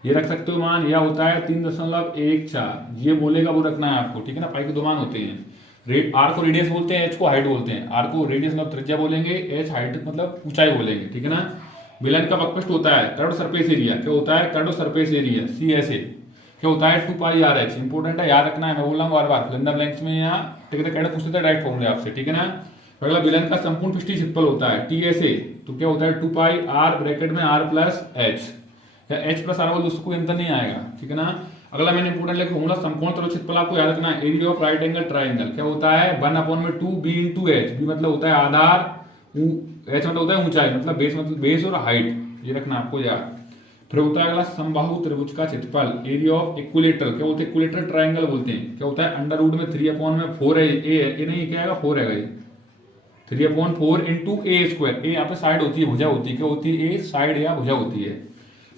ये रख सकते हो मान, या होता है 3.14 ये बोलेगा वो रखना है आपको, ठीक है ना। पाई के दो मान होते हैं, आर को रेडियस बोलते हैं, एच को हाइट बोलते हैं। आर को रेडियस मतलब त्रिज्या बोलेंगे, एच हाइट मतलब ऊंचाई बोलेंगे, ठीक है ना। बेलन का वक्रपृष्ठ होता है कर्व सरफेस एरिया, क्या होता है कर्व सरफेस एरिया CSA, क्या होता है 2πRH। इंपोर्टेंट है, याद रखना है, मैं बोल रहा हूँ बार बार सिलेंडर लेंथ में या ठीक है पूछते थे डायरेक्ट फॉर्मूले आपसे, ठीक है ना। अगला बेलन का संपूर्ण पृष्ठीय क्षेत्रफल होता है TSA, तो क्या होता है 2πr ब्रैकेट में r प्लस एच, या एच प्लस आर बोल उसको कोई अंतर नहीं आएगा, ठीक है ना। अगला मैंने इंपोर्टेंट लिखा फॉर्मूला समकोण तल क्षेत्रफल आपको याद रखना है area of right angle triangle, क्या होता है 1/2 b इंटू एच। बी मतलब होता है आधार, एच मतलब होता है ऊंचाई, मतलब बेस मतलब बेस और हाइट, ये रखना आपको याद। फिर होता है अगला समबाहु त्रिभुज का क्षेत्रफल एरिया ऑफ इक्विलेटरल, क्या होता है इक्विलेटरल ट्राइंगल बोलते हैं, क्या होता है √3/4 है, ये नहीं क्या आएगा 4 है, 3/4 इंटू a²। ए यहाँ पे साइड होती है, भुजा होती है, क्या होती है ए साइड या भुजा होती है।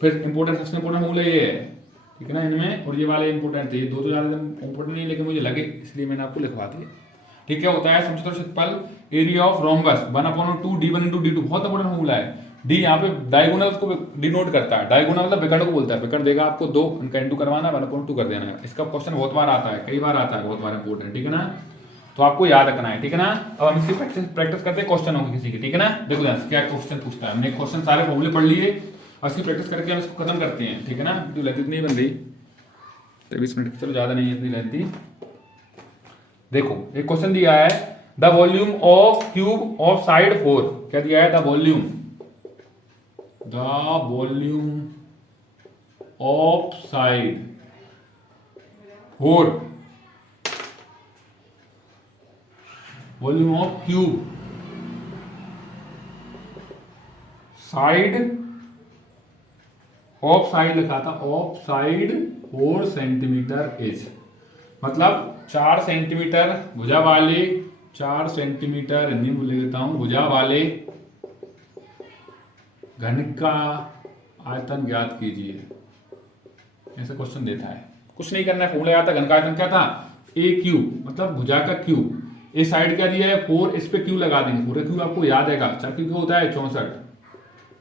फिर इंपोर्टेंट सबसे इंपोर्टेंट फॉर्मूला ये है, ठीक है ना इनमें, और ये वाले इंपोर्टेंट थे, दो तो ज्यादा इंपोर्टेंट नहीं लेकिन मुझे लगे इसलिए मैंने आपको लिखवा दिया, ठीक है। होता है समचतुर क्षेत्रफल area of rhombus 1/2 d1 into d2, बहुत इंपोर्टेंट फॉर्मूला है। डी यहाँ पे डायगोनल को डिनोट करता है, डायगोनल मतलब विकर्ण को बोलता है, विकर्ण देगा आपको 2 उनका इंटू करवाना 1/2 कर देना है। इसका क्वेश्चन बहुत बार आता है, कई बार आता है, बहुत बार इंपोर्टेंट, ठीक है ना। तो आपको याद रखना है, ठीक है ना। अब हम इसकी प्रैक्टिस करते हैं क्वेश्चन होगी किसी की, ठीक है ना। देखो क्या क्वेश्चन पूछता है, हमने क्वेश्चन सारे फॉर्मूले पढ़ लिए और इसकी प्रैक्टिस करके हम इसको खत्म करते हैं, ठीक है ना। जो लेंथ इतनी बन रही 23 मिनट, चलो ज्यादा नहीं है इतनी लेंथ। देखो एक क्वेश्चन दिया है the volume of cube of side 4, क्या दिया है the volume of side 4, volume of cube side of side लिखा था, ऑफ साइड 4 सेंटीमीटर इज, मतलब 4 सेंटीमीटर भुजा वाले, 4 सेंटीमीटर हिंदी में लिख देता हूं, भुजा वाले घन का आयतन ज्ञात कीजिए, ऐसा क्वेश्चन देता है। कुछ नहीं करना है, फॉर्मूला याद था, घन का आयतन क्या था ए क्यूब, मतलब भुजा का क्यूब, ए साइड क्या दिया है 4, इस पे क्यूब लगा देंगे, पूरा क्यूब आपको याद है, 4 क्यूब होता है 64।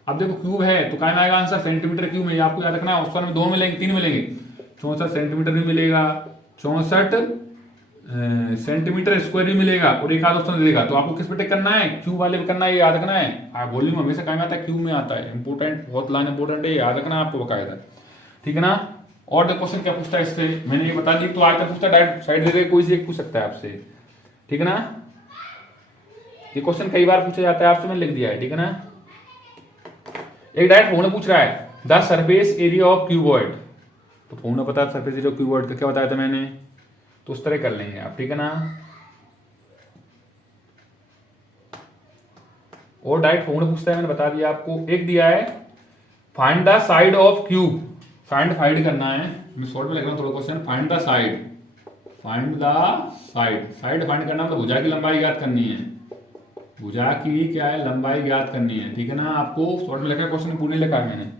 अब देखो क्यूब है तो क्या आएगा आंसर सेंटीमीटर क्यूब में, आपको याद रखना है। ऑप्शन में 2 मिलेंगे 3 मिलेंगे, 64 सेंटीमीटर भी मिलेगा, 64 सेंटीमीटर स्क्वायर भी मिलेगा, और एक आध ऑप्शन दे देगा। तो आपको किस पे टिक करना है, क्यूब वाले पे करना है, ये याद रखना है। वॉल्यूम हमेशा कहाँ आता है क्यूब में आता है, इंपोर्टेंट बहुत लाइन इंपोर्टेंट है, याद रखना है आपको बकायदा, ठीक है ना। और क्वेश्चन क्या पूछता है इससे, मैंने ये बता दी। तो आयतन पूछता है डायरेक्ट साइड दे दे, कोई से एक पूछ सकता है आपसे, ठीक है ना। ये क्वेश्चन कई बार पूछा जाता है आपसे, मैंने लिख दिया है, ठीक है ना। एक डायरेक्ट फोन पूछ रहा है the surface area of cuboid, तो फोन पता है सरफेस एरिया ऑफ क्यूबॉइड का क्या बताया था मैंने, तो उस तरह कर लेंगे आप, ठीक है ना। और डायरेक्ट फोन पूछता है, मैंने बता दिया आपको। एक दिया है find the side of cube, find करना है, मैं शॉर्ट में लिख रहा हूं थोड़ा question. Find the side, side find करना मतलब भुजा की लंबाई ज्ञात करनी है, भुजा की क्या है, लंबाई ज्ञात करनी है, ठीक है ना। आपको शॉर्ट में लिखा, क्वेश्चन पूरे लिखा है मैंने।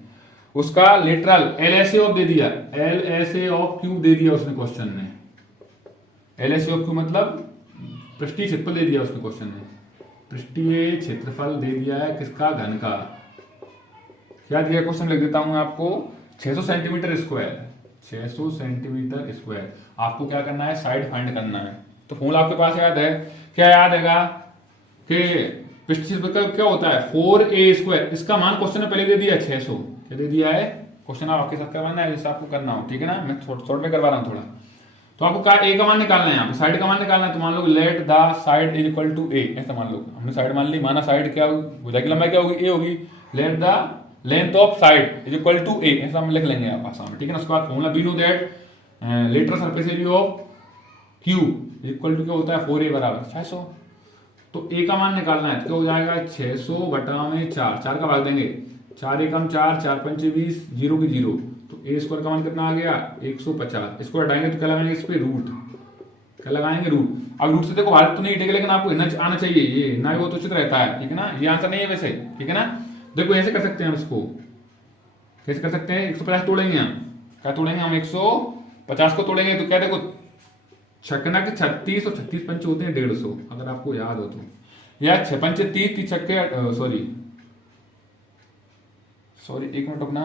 उसका lateral L S A of दे दिया, L S A of cube दे दिया उसने क्वेश्चन में। L S A of cube मतलब पृष्ठीय क्षेत्रफल दे दिया उसने क्वेश्चन में। पृष्ठीय क्षेत्रफल दे दिया है किसका, घन का। क्या दिया क्वेश्चन, लिख देता हूं आपको, 600 सेंटीमीटर स्क्वायर, 600 सेंटीमीटर स्क्वायर। आपको क्या करना है, साइड फाइंड करना है। तो फॉर्मूला आपके पास याद है, क्या याद हैगा कि पृष्ठीय क्षेत्रफल क्या होता है, 4a स्क्वायर। इसका मान क्वेश्चन में पहले दे दिया 600, क्या दे दिया है, क्वेश्चन आपके साथ करवाना है जैसे आपको करना हो, ठीक है ना। मैं शॉर्ट में करवा रहा हूँ थोड़ा। तो आपको क्या ए का मान निकालना है, यहाँ पे साइड का मान निकालना है। तो मान लो let the side is equal to A, ऐसा मान लो। हमने साइड मान ली, माना साइड क्या होगी, भुजा की लंबाई क्या होगी, ए होगी। Let the length of side is equal to A, ऐसा हम लिख लेंगे आप आसान में, ठीक है ना। उसके बाद formula we know that lateral surface area of cube is equal to क्या होता है, 4a बराबर 600। तो ए का मान निकालना है तो क्या हो जाएगा, 600 बटा में 4, 4 का भाग देंगे, 4 एकम 4, 4 पंचे 20, 0 की 0। तो ए स्क्वायर का मान कितना आ गया, 150। इसको हटाएंगे तो क्या लगाएंगे इस पे, रूट। क्या लगाएंगे, रूट। अब रूट से देखो हालत तो नहीं हिटेगा, लेकिन आपको हिलना आना चाहिए, ये हिलना भी बहुत उचित रहता है, ठीक है ना। ये आंसर नहीं है वैसे, ठीक है ना। देखो ऐसे कर सकते हैं हम इसको, कैसे कर सकते हैं, 150 तोड़ेंगे हम, क्या तोड़ेंगे हम, 150 को तोड़ेंगे तो क्या, देखो छक्ना के 36 और 36 पंच होते हैं 150, अगर आपको याद हो तो, या 6 पंचे 30, 30 छक्के, सॉरी 1 मिनट रुकना।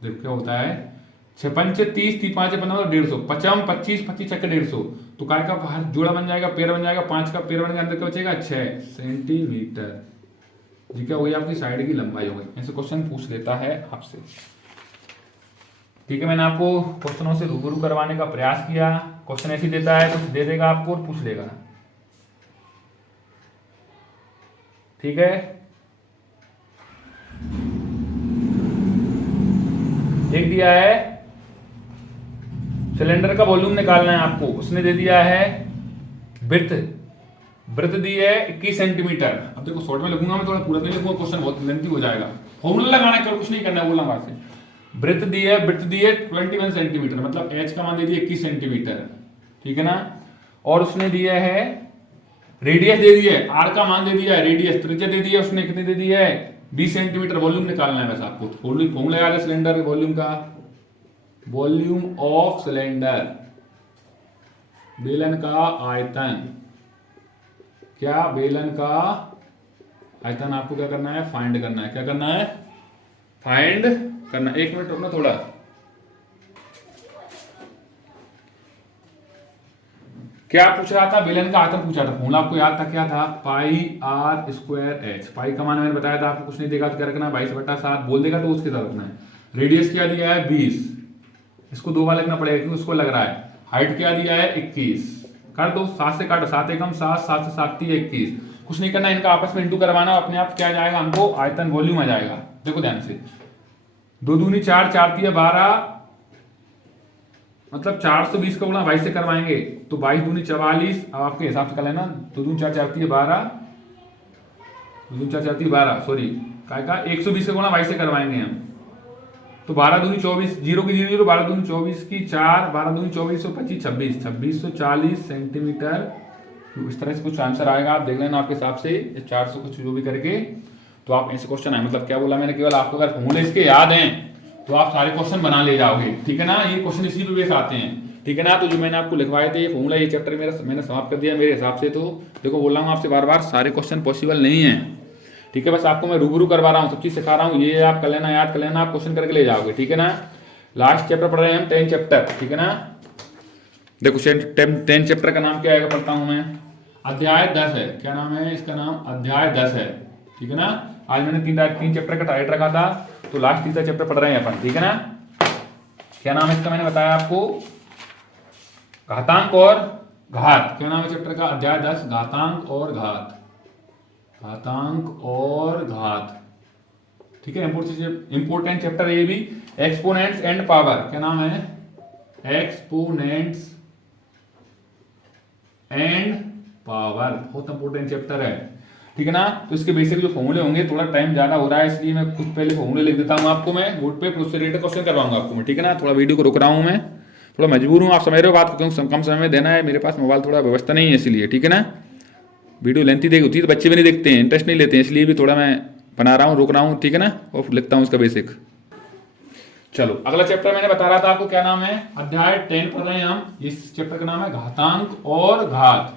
देखो क्या होता है, 6 पंचे 30, 30 पांच 15, 150, 55 25, 25 छक्के 150। तो काय का बाहर जोड़ा बन जाएगा, पेड़ बन जाएगा, 5 का पेड़ बन के अंदर क्या बचेगा, 6 सेंटीमीटर। जी क्या हो गई, आपकी साइड की लंबाई हो गई। ऐसे क्वेश्चन पूछ लेता है आपसे, ठीक है। मैंने आपको क्वेश्चनों से रूबरू करवाने का प्रयास किया। क्वेश्चन ऐसे देता है, कुछ दे देगा आपको और पूछ लेगा, ठीक है। एक दिया है सिलेंडर का वॉल्यूम निकालना है आपको, उसने दे दिया है वृत्त, वृत्त दी है 21 सेंटीमीटर। अब देखो शॉर्ट में लिखूंगा मैं, थोड़ा पूरा नहीं लिखूंगा, क्वेश्चन बहुत लेंथी हो जाएगा। फॉर्मूला लगाना है, कुछ नहीं करना है, बोला वहां से। वृत्त दी है 21 सेंटीमीटर, मतलब एच का मान दे दिया 21 सेंटीमीटर, ठीक है ना। और उसने दिया है रेडियस दे दी है, आर का मान दे दिया है, रेडियस त्रिज्या दे दी है उसने, कितनी दे दी है, 20 सेंटीमीटर। वॉल्यूम निकालना है बस आपको। फॉर्मूला याद है सिलेंडर वॉल्यूम का, वॉल्यूम ऑफ सिलेंडर, बेलन का आयतन। क्या, बेलन का आयतन आपको क्या करना है, फाइंड करना है। क्या करना है, फाइंड करना। 1 मिनट रुकना थोड़ा। क्या पूछ रहा था, बेलन का आयतन पूछा था। फॉर्मूला आपको याद था, क्या था, पाई आर स्क्वायर एच। पाई का मान मैंने बताया था आपको, कुछ नहीं देगा तो क्या रखना है, 22/7 बोल देगा तो उसके साथ रखना है। रेडियस क्या दिया है, 20, इसको 2 बार लिखना पड़ेगा क्योंकि उसको लग रहा है। हाइट क्या दिया है, 21, कर दो, 7 से काटो, 7 एकम 7, 7 से 7 3 21। कुछ नहीं करना, इनका आपस में इंटू करवाना, अपने आप क्या जाएगा, हमको आयतन वॉल्यूम आ जाएगा। देखो ध्यान से, 2 दूनी 4, 4 3 12, मतलब 420 का गुणा 22 से करवाएंगे तो 22 दूनी 44। अब आपके हिसाब से कर लेना, 2 दूनी 4 4 3 12, 2 दूनी 4 4 3 12, सॉरी काय का 120 का गुणा 22 से करवाएंगे हम, तो 12 दूनी 24, 0 की 0 0, 12 दूनी 24 की 4, 12 दूनी 24 और 25 26, 2640 सेंटीमीटर। इस तरह से कुछ आंसर आएगा, आप देख लेना आपके हिसाब से 400 कुछ जो भी करके। तो आप ऐसे क्वेश्चन है, मतलब क्या बोला मैंने, केवल आपको अगर फॉर्मूले इसके याद हैं तो आप सारे क्वेश्चन बना ले जाओगे, ठीक है ना। ये क्वेश्चन इसी पे बेस आते हैं, ठीक है ना। तो जो मैंने आपको लिखवाए थे ये फॉर्मूला, ये चैप्टर मैंने समाप्त कर दिया मेरे हिसाब से। तो देखो बोल रहा हूँ आपसे बार बार, सारे क्वेश्चन पॉसिबल नहीं है, ठीक है। बस आपको मैं रूबरू करवा रहा हूँ, सब चीज सिखा रहा हूँ, ये आप कर लेना, याद कर लेना, आप क्वेश्चन करके ले जाओगे, ठीक है ना। लास्ट चैप्टर पढ़ रहे हैं हम, 10 चैप्टर, ठीक है ना। देखो 10 चैप्टर का नाम क्या है पढ़ता हूँ मैं, अध्याय 10 है। क्या नाम है इसका, नाम अध्याय 10 है, ठीक है ना। आज मैंने 3 चैप्टर का टाइटल रखा था, तो लास्ट 3 चैप्टर पढ़ रहे हैं अपन, ठीक है ना। क्या नाम है इसका, मैंने बताया आपको, घातांक और घात। क्या नाम है चैप्टर का, अध्याय 10, घातांक और घात, घातांक और घात, ठीक है। इंपोर्टेंट चैप्टर ये भी, एक्सपोनेंट्स एंड पावर। क्या नाम है, एक्सपोनेंट्स एंड पावर, बहुत इंपोर्टेंट चैप्टर है, ठीक है ना। तो इसके बेसिक जो फॉर्मूले होंगे, थोड़ा टाइम ज्यादा हो रहा है इसलिए मैं कुछ पहले फॉर्मूले लिख देता हूँ आपको मैं बोर्ड पे, फिर उससे रिलेटेड क्वेश्चन करवाऊंगा आपको मैं, ठीक है ना। थोड़ा वीडियो को रुक रहा हूँ मैं, थोड़ा मजबूर हूँ, आप समझ रहे हो बात को, क्योंकि कम समय में देना है, मेरे पास मोबाइल थोड़ा व्यवस्था नहीं है इसलिए, ठीक है ना। वीडियो लेंथी देख होती है तो बच्चे भी नहीं देखते हैं, इंटरेस्ट नहीं लेते हैं, इसलिए भी थोड़ा मैं बना रहा हूँ, रोक रहा हूँ, ठीक है ना, और लिखता हूँ इसका बेसिक। चलो अगला चैप्टर मैंने बता रहा था आपको, क्या नाम है, अध्याय 10 पढ़ रहे हैं हम। इस चैप्टर का नाम है घातांक और घात,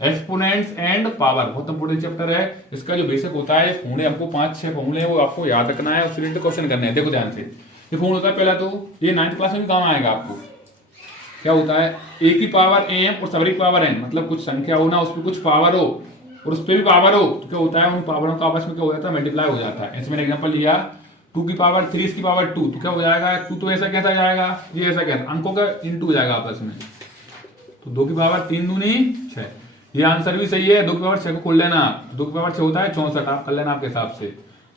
एक्सपोनेंट्स एंड पावर। बहुत इंपोर्टेंट चैप्टर है। इसका जो बेसिक होता है, फॉर्मूले हमको 5-6 फॉर्मूले हैं वो आपको याद रखना है, उससे रिलेटेड क्वेश्चन करने हैं। देखो ध्यान से, ये फॉर्मूला होता है पहला, तो ये 9th क्लास में भी काम आएगा आपको। क्या होता है, ए की पावर m और सबरी पावर n, मतलब कुछ संख्या हो ना, उसमें कुछ पावर हो और उस पर भी पावर हो, तो क्या होता है, उन पावरों का आपस में क्या हो जाता है, मल्टीप्लाई हो जाता है। ऐसे मैंने एग्जांपल लिया 2 की पावर 3 इसकी पावर 2, तो क्या हो जाएगा, 2 तो ऐसा कैसा जाएगा, ये ऐसा कैसा, अंकों का इनटू हो जाएगा आपस में, तो 2 की पावर 3 दूनी 6। ये आंसर भी सही है। 2 की पावर 6 को खोल लेना, 2 की पावर 6 होता है 64, आप कर लेना आपके हिसाब से।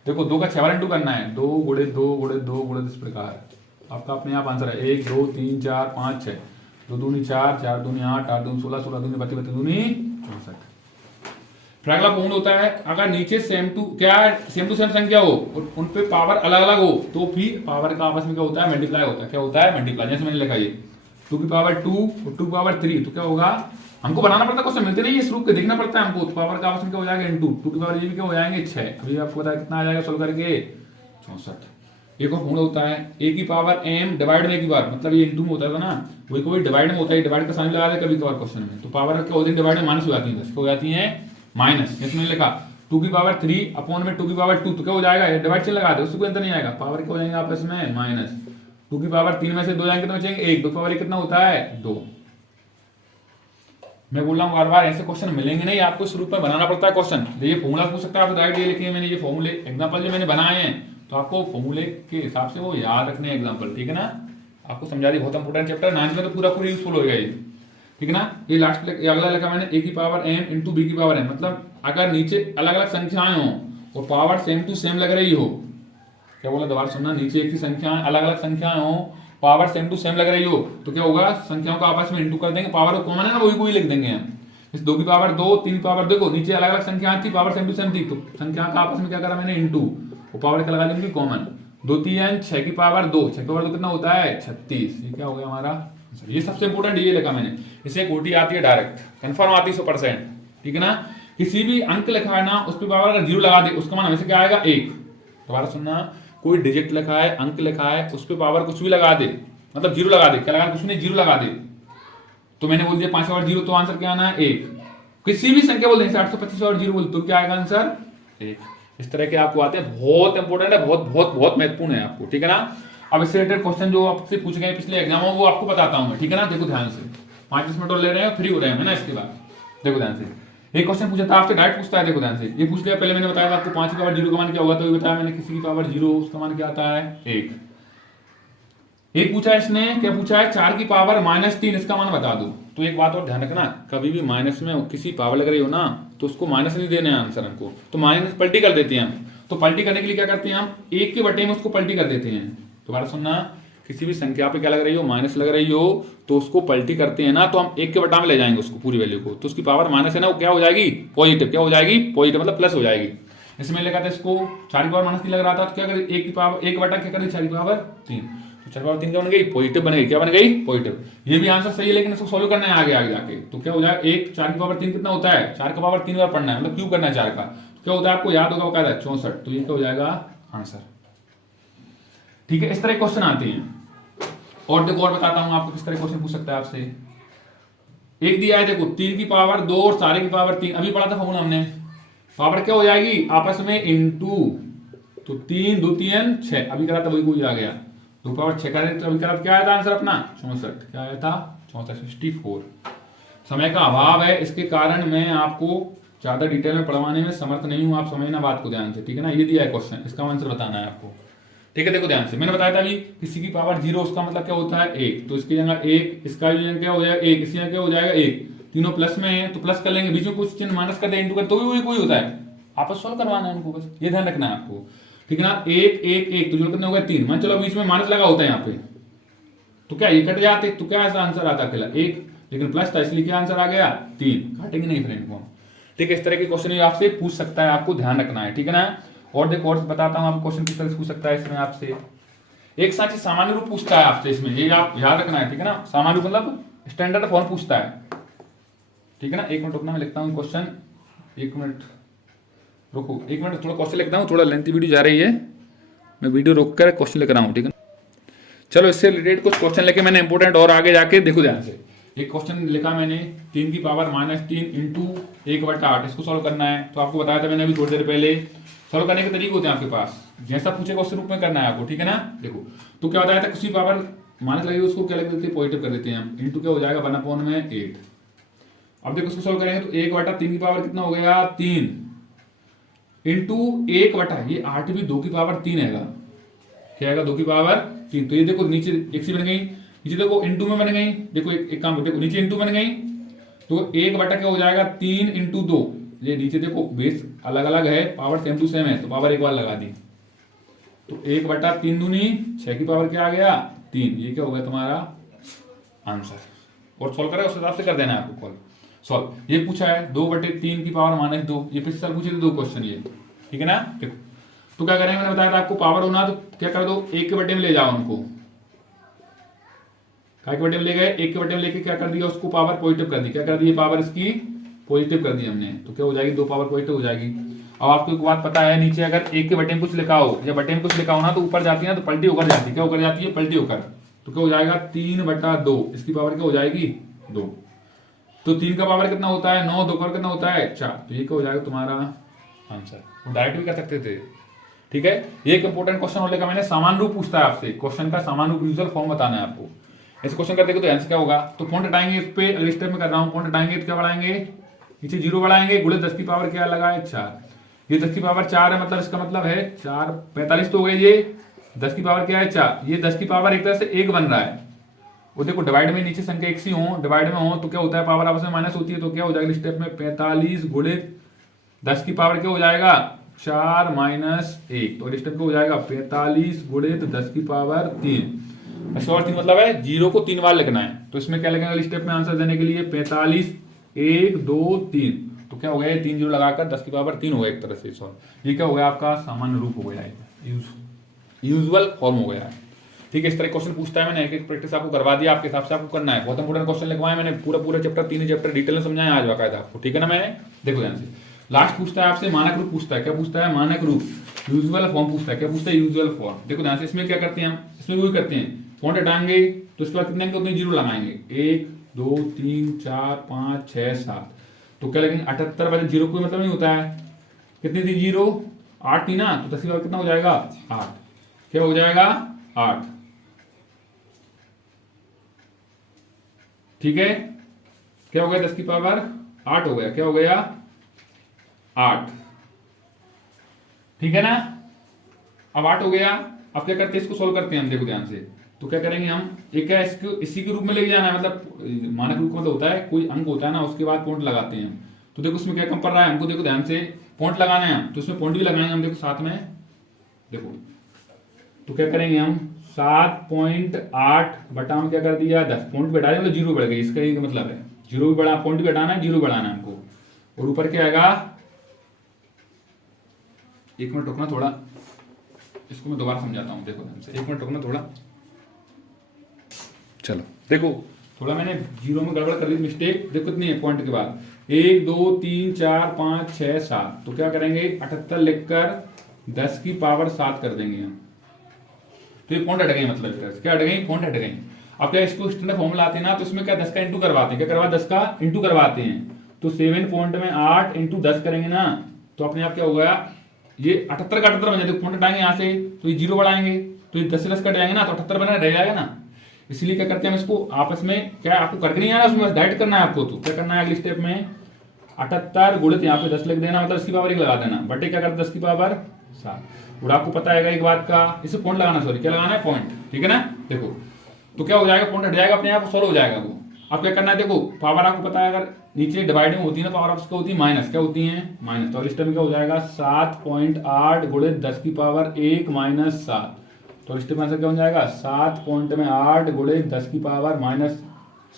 देखो 2 का 6 बार इंटू करना है, 2 गुणे 2 गुणे 2 गुणे इस प्रकार, आपका अपने आप आंसर है 1 2 3 4 5 6, 2 दूनी 4, 4 दूनी 8, 8 दूनी 16, 16 दूनी 32, 32 दूनी 64। फिर अगला पॉइंट होता है, अगर नीचे सेम टू सेम संख्या हो और उन पे पावर अलग अलग हो, तो फिर पावर का आपस में क्या होता है, मल्टीप्लाई होता है। क्या होता है, मल्टीप्लाई। जैसे मैंने लिखा ये 2 की पावर 2 और 2 की पावर 3, तो क्या होगा, हमको बनाना पड़ता है, क्वेश्चन मिलते नहीं इस रूप के, देखना पड़ता है हमको। तो पावर का आपस में क्या हो जाएगा, इनटू 2 की पावर ये भी क्या हो जाएंगे 6। अभी आपको पता है कितना आ जाएगा सोल्व करके, 64। एक और फॉर्मूला होता है, ए की पावर m डिवाइड में की बार, मतलब ये इनटू में होता था ना, वही कोई डिवाइड में होता है, डिवाइड का साइन लगा दे कभी कभार क्वेश्चन में, तो पावर क्या होती है, डिवाइड में माइनस हो जाती है, हो जाती है माइनस। जैसे मैंने लिखा 2 की पावर 3 अपॉन में 2 की पावर 2, तो क्या हो जाएगा, डिवाइड से लगा दे, उससे कोई अंतर नहीं आएगा, पावर क्या हो जाएंगे आपस में माइनस। 2 की पावर 3 में से 2 जाएंगे कितना बचेंगे 1, 2 की पावर 1 कितना होता है 2। मैं बोल रहा हूँ बार बार, ऐसे क्वेश्चन मिलेंगे नहीं आपको, इस रूप में बनाना पड़ता है क्वेश्चन। ये फॉर्मूला पूछ सकता है, आप डायरेक्ट ये लिखिए, मैंने ये फॉर्मूले एग्जांपल जो मैंने बनाए हैं, तो आपको फॉर्मूले के हिसाब से वो याद रखने एग्जांपल, ठीक है ना। आपको समझा दी, बहुत इंपोर्टेंट चैप्टर 9 में तो पूरा पूरा यूजफुल होगा ये, ठीक है ना। ये लास्ट अगला लिखा मैंने, ए की पावर m इंटू बी की पावर n, मतलब अगर नीचे अलग अलग संख्याएं हो और पावर सेम टू सेम लग रही हो, क्या बोला दोबारा सुनना, नीचे एक ही संख्याएं अलग अलग संख्याएं हो, पावर सेम टू सेम लग रही हो, तो क्या होगा, संख्याओं का आपस में इंटू कर देंगे, पावर कॉमन है ना, वही कोई लिख देंगे हम। इस 2 की पावर 2, 3 की पावर, देखो नीचे अलग अलग संख्याएं थी, पावर सेम टू सेम थी, तो संख्या का आपस में क्या करा मैंने, इंटू, वो पावर क्या लगा देंगे कॉमन। 2 3 6 की पावर 2, 6 की पावर 2 कितना होता है 36। ये क्या हो गया हमारा, ये सबसे इंपोर्टेंट ये लिखा मैंने। इसे कोटी आती है डायरेक्ट, कंफर्म आती है 100%, ठीक है ना। किसी भी अंक लिखा है ना, उस पर पावर अगर 0 लगा दे, उसका मान हमेशा क्या आएगा 1। दोबारा सुनना, कोई डिजिट लिखा है, अंक लिखा है, उस पर पावर कुछ भी लगा दे, मतलब 0 लगा दे, क्या लगा, कुछ नहीं 0 लगा दे, तो मैंने बोल दिया 5 की पावर 0, तो आंसर क्या आना है 1। किसी भी संख्या बोल दें 825 और 0 बोल, तो क्या आएगा आंसर 1। इस तरह के आपको आते हैं, बहुत इंपोर्टेंट है, बहुत बहुत बहुत महत्वपूर्ण है आपको, ठीक है ना। अब इससे रिलेटेड क्वेश्चन जो आपसे पूछे गए पिछले एग्जामों, वो आपको बताता हूं मैं, ठीक है ना। देखो ध्यान से, 5-10 मिनट और ले रहे हैं, फ्री हो रहे हैं ना। इसके बाद देखो ध्यान से, एक क्वेश्चन पूछा था आपसे, डायरेक्ट पूछता है, देखो ध्यान से, ये पूछ लिया पहले मैंने बताया था आपको 5 की पावर 0 का मान क्या होगा, तो ये बताया मैंने, किसी की पावर 0 उसका मान क्या आता है 1। एक पूछा इसने, क्या पूछा है, 4 की पावर -3 इसका मान बता दो। तो एक बात और ध्यान रखना, कभी भी माइनस में किसी पावर लग रही हो ना, तो उसको माइनस नहीं देना है आंसर हमको, तो माइनस पलटी कर देते हैं हम। तो पलटी करने के लिए क्या करते हैं हम, 1 के बटे में उसको पलटी कर देते हैं। दोबारा सुनना, किसी भी संख्या पे क्या लग रही हो, माइनस लग रही हो, तो उसको पलटी करते हैं ना, तो हम 1 के बटा में ले जाएंगे उसको पूरी वैल्यू को, तो उसकी पावर माइनस है ना, वो क्या हो जाएगी पॉजिटिव, क्या हो जाएगी पॉजिटिव, मतलब प्लस हो जाएगी। इसमें लिखा था इसको 4 की पावर -3 लग रहा था, तो क्या करें 1 की पावर 1 बटा क्या करें 4 की पावर 3, तो 4 की पावर 3 क्या बन गई पॉजिटिव बन गई, क्या बन गई पॉजिटिव। ये भी आंसर सही है, लेकिन इसको सोल्व करना है आगे आगे जाके, तो क्या हो जाएगा 1 4 की पावर 3 कितना होता है, 4 का पावर 3 बार पढ़ना है, मतलब क्यूब करना है 4 का, तो क्या होता है आपको याद होगा, वो कहता है 64, तो ये क्या हो जाएगा आंसर, ठीक है। इस तरह क्वेश्चन आते हैं। और देखो और बताता हूं आपको किस तरह क्वेश्चन पूछ सकता है आपसे। एक दिया है देखो 3 की पावर 2 और सारे की पावर 3, अभी पढ़ा था फॉर्मूला हमने, पावर क्या हो जाएगी आपस में इनटू, तो 3 2 3 6, अभी करा था वही कोई आ गया, 2 पावर 6 करें तो अभी करा क्या आया था आंसर अपना 64, क्या आया था 64 64। समय का अभाव है, इसके कारण मैं आपको ज्यादा डिटेल में पढ़वाने में समर्थ नहीं हूं, आप समझना बात को ध्यान से, ठीक है ना। ये दिया है क्वेश्चन, इसका आंसर बताना है आपको, ठीक है। देखो ध्यान से, मैंने बताया था अभी किसी की पावर 0 उसका मतलब क्या होता है 1, तो इसकी जगह 1, इसका जगह क्या हो जाएगा 1, इसकी जगह क्या हो जाएगा 1, तीनों प्लस में है तो प्लस कर लेंगे, बीच में कुछ चिन्ह माइनस कर दे इंटू कर, तो भी वही कोई होता है, आपस सोल्व करवाना है उनको, बस ये ध्यान रखना है आपको, ठीक है ना। 1 1 1 तो जो कितने हो गए 3, मान चलो बीच में माइनस लगा होता है यहाँ पे, तो क्या ये कट जाते, तो क्या ऐसा आंसर आता अकेला 1, लेकिन प्लस था इसलिए क्या आंसर आ गया 3, काटेंगे नहीं फ्रेंड को हम, ठीक है। इस तरह के क्वेश्चन आपसे पूछ सकता है, आपको ध्यान रखना है, ठीक है ना। और देखो और बताता हूँ आपको क्वेश्चन किस तरह से पूछ सकता है इसमें आपसे। एक साथ ही सामान्य रूप पूछता है आपसे इसमें, ये आप याद रखना है, ठीक है ना। सामान्य रूप मतलब स्टैंडर्ड फॉर्म पूछता है, ठीक है ना। एक मिनट रुकना, मैं लिखता हूँ क्वेश्चन एक मिनट रुको, एक मिनट थोड़ा क्वेश्चन लिखता हूँ, थोड़ा लेंथी वीडियो जा रही है, मैं वीडियो रोक कर क्वेश्चन लेकर आऊँ, ठीक है। चलो इससे रिलेटेड कुछ क्वेश्चन लेके मैंने इंपॉर्टेंट और आगे जाके देखो ध्यान से। एक क्वेश्चन लिखा मैंने 3 की पावर -3 इंटू 1/8, इसको सॉल्व करना है। तो आपको बताया था मैंने अभी थोड़ी देर पहले, सॉल्व करने के तरीके होते हैं आपके पास, जैसा पूछेगा उस रूप में करना है आपको, ठीक है ना। देखो तो क्या बताया था, किसी पावर माइनस लगी उसको क्या लिख देते हैं, पॉजिटिव कर देते हैं हम, इंटू क्या हो जाएगा 1/8। अब देखो उसको सॉल्व करेंगे तो 1/3 की पावर कितना हो गया 3 इंटू 1/, ये 8 भी 2 की पावर 3 है, क्या आएगा 2 की पावर 3। तो ये देखो नीचे एक सी बन गई, नीचे देखो इंटू में बन गई, देखो एक काम देखो नीचे इंटू बन गई, तो 1/, क्या हो जाएगा 3 इंटू 2, ये नीचे देखो बेस अलग अलग है, पावर सेम टू सेम है, तो पावर एक बार लगा दी, तो 1/3 दूनी 6 की पावर क्या आ गया 3, ये क्या हो गया तुम्हारा आंसर। और सॉल्व करें उस हिसाब से कर देना है आपको कॉल सॉल्व। ये पूछा है 2/3 की पावर -2, ये पिछले साल पूछे थे 2 क्वेश्चन ये, ठीक है ना। देखो तो क्या करेंगे, मैंने बताया था आपको पावर होना तो क्या कर दो 1 के बटे में ले जाओ उनको, काय के बटे में ले गए 1 के बटे में लेके क्या कर दिया उसको पावर पॉजिटिव कर दी, क्या कर दी पावर इसकी पॉजिटिव कर दी हमने, तो क्या हो जाएगी 2 पावर पॉजिटिव हो जाएगी। अब आपको एक बात पता है, नीचे अगर 1 के बटे में कुछ लिखा हो या बटे में कुछ लिखा हो ना, तो ऊपर जाती है ना तो पलटी होकर जाती है, क्या होकर जाती है पलटी होकर, तो क्या हो जाएगा 3/2, इसकी पावर क्या हो जाएगी 2। तो 3 का पावर कितना होता है 9, 2 का कितना होता है 4, तो ये क्या हो जाएगा तुम्हारा आंसर। वो डायरेक्ट भी कर सकते थे, ठीक है। ये एक इंपॉर्टेंट क्वेश्चन और लेकर मैंने समान रूप पूछता है आपसे, क्वेश्चन का समान रूप यूजुअल फॉर्म बताना है आपको। ऐसे क्वेश्चन करते तो आंसर क्या होगा, तो पॉइंट हटाएंगे इस पे, अगले स्टेप में कर रहा हूं, पॉइंट हटाएंगे तो क्या बढ़ाएंगे नीचे 0 बढ़ाएंगे, गुणे 10 की पावर क्या लगा है 4, ये 10 की पावर 4 है, मतलब इसका मतलब है 4 45 तो हो गए, ये 10 की पावर क्या है 4, ये 10 की पावर एक तरह से 1 बन रहा है। वो देखो डिवाइड में नीचे संख्या एक सी हो, डिवाइड में हो तो क्या होता है पावर आपस में माइनस होती है, तो क्या हो जाएगा स्टेप में 45 गुणे 10 की पावर क्या हो जाएगा 4 - 1, तो स्टेप हो जाएगा 45 गुणे 10 की पावर 3। ऐसे और 3 मतलब है 0 को 3 बार लिखना है, तो इसमें क्या लगेगा स्टेप में आंसर देने के लिए 45 1 2 3, तो क्या हो गया 3 0 लगाकर 10 की पावर 3 हो गया एक तरह से सॉल्व। ये क्या हो गया आपका सामान्य रूप हो गया, यूजुअल फॉर्म हो गया, ठीक है। इस तरह क्वेश्चन पूछता है, मैंने एक प्रैक्टिस आपको करवा दिया, आपके हिसाब से आपको करना है। बहुत इंपॉर्टेंट क्वेश्चन लिखवाए मैंने, पूरा चैप्टर 3 चैप्टर डिटेल में समझाया आज बाकायदा आपको, ठीक है ना। मैंने देखो ध्यान से लास्ट पूछता है आपसे मानक रूप पूछता है, क्या पूछता है मानक रूप, यूजुअल फॉर्म पूछता है, क्या पूछता है यूजुअल फॉर्म। देखो ध्यान से इसमें क्या करते हैं हम, इसमें वही करते हैं पॉइंट हटाएंगे तो इसके बाद कितने उतने 0 लगाएंगे, 1 2 3 4 5 6 7, तो क्या लगेंगे 78 बजे 0 कोई मतलब नहीं होता है, कितनी थी 0 8 थी ना, तो 10 की पावर कितना हो जाएगा 8, क्या हो जाएगा 8, ठीक है। क्या हो गया 10 की पावर 8 हो गया, क्या हो गया 8, ठीक है ना। अब 8 हो गया, अब क्या करते हैं इसको सोल्व करते हैं हम, देखो ध्यान से। तो क्या करेंगे हम, एक है इसको इसी के रूप में लेके जाना है, मतलब मानक रूप में तो होता है कोई अंक होता है ना, उसके बाद पॉइंट लगाते हैं हम। तो देखो उसमें क्या कम पड़ रहा है हमको, देखो ध्यान से पॉइंट लगाना है हम, तो उसमें पॉइंट भी लगाएंगे हम, देखो साथ में देखो। तो क्या करेंगे हम 7.8 बटा हम क्या कर दिया 10, पॉइंट बढ़ा दिया मतलब 0 बढ़ गई, इसका ये मतलब है 0 भी बढ़ा, पॉइंट भी हटाना है 0 बढ़ाना है हमको। और ऊपर क्या आएगा, एक मिनट रुकना थोड़ा, इसको मैं दोबारा समझाता हूँ, देखो ध्यान से, एक मिनट रुकना थोड़ा। चलो देखो थोड़ा मैंने 0 में गड़बड़ कर दी मिस्टेक, देखो कितनी है पॉइंट के बाद 1 2 3 4 5 6 7, तो क्या करेंगे 78 लिखकर 10 की पावर 7 कर देंगे हम, तो ये पॉइंट हट गई, मतलब क्या हट गई पॉइंट हट गई। अब क्या इसको स्टैंडर्ड फॉर्मूला आते हैं ना, तो इसमें क्या 10 का इंटू करवाते हैं, क्या करवा 10 का इंटू करवाते हैं, तो 7 पॉइंट में 8 इंटू 10 करेंगे ना, तो अपने आप क्या हो गया ये 78 का 78 बन जाए, पॉइंट हटाएंगे यहाँ से तो ये 0 बढ़ाएंगे, तो ये 10 से 10 कट जाएंगे ना, तो 78 बना रह जाएगा ना। इसलिए क्या करते हैं हम इसको आपस में, क्या आपको करके नहीं आना उसमें डाइट करना है आपको, तो क्या करना है अगले स्टेप में 78 गुणित यहाँ पे 10 लिख देना, मतलब 10 की पावर 1 लगा देना, बटे क्या करते 10 की पावर 7। और आपको पता है एक बात का, इसे पॉइंट लगाना, सॉरी क्या लगाना है पॉइंट, ठीक है ना। देखो तो क्या हो जाएगा पॉइंट हट जाएगा, अपने आप सॉल्व हो जाएगा वो। अब क्या करना है, देखो पावर आपको पता है अगर नीचे डिवाइड में होती है ना पावर ऑफ होती है माइनस, क्या होती है माइनस, तो इस में क्या हो जाएगा 7.8 गुणे 10 की पावर 1 माइनस 7, तो इस में आंसर क्या हो जाएगा 7.8 गुणे 10 की पावर माइनस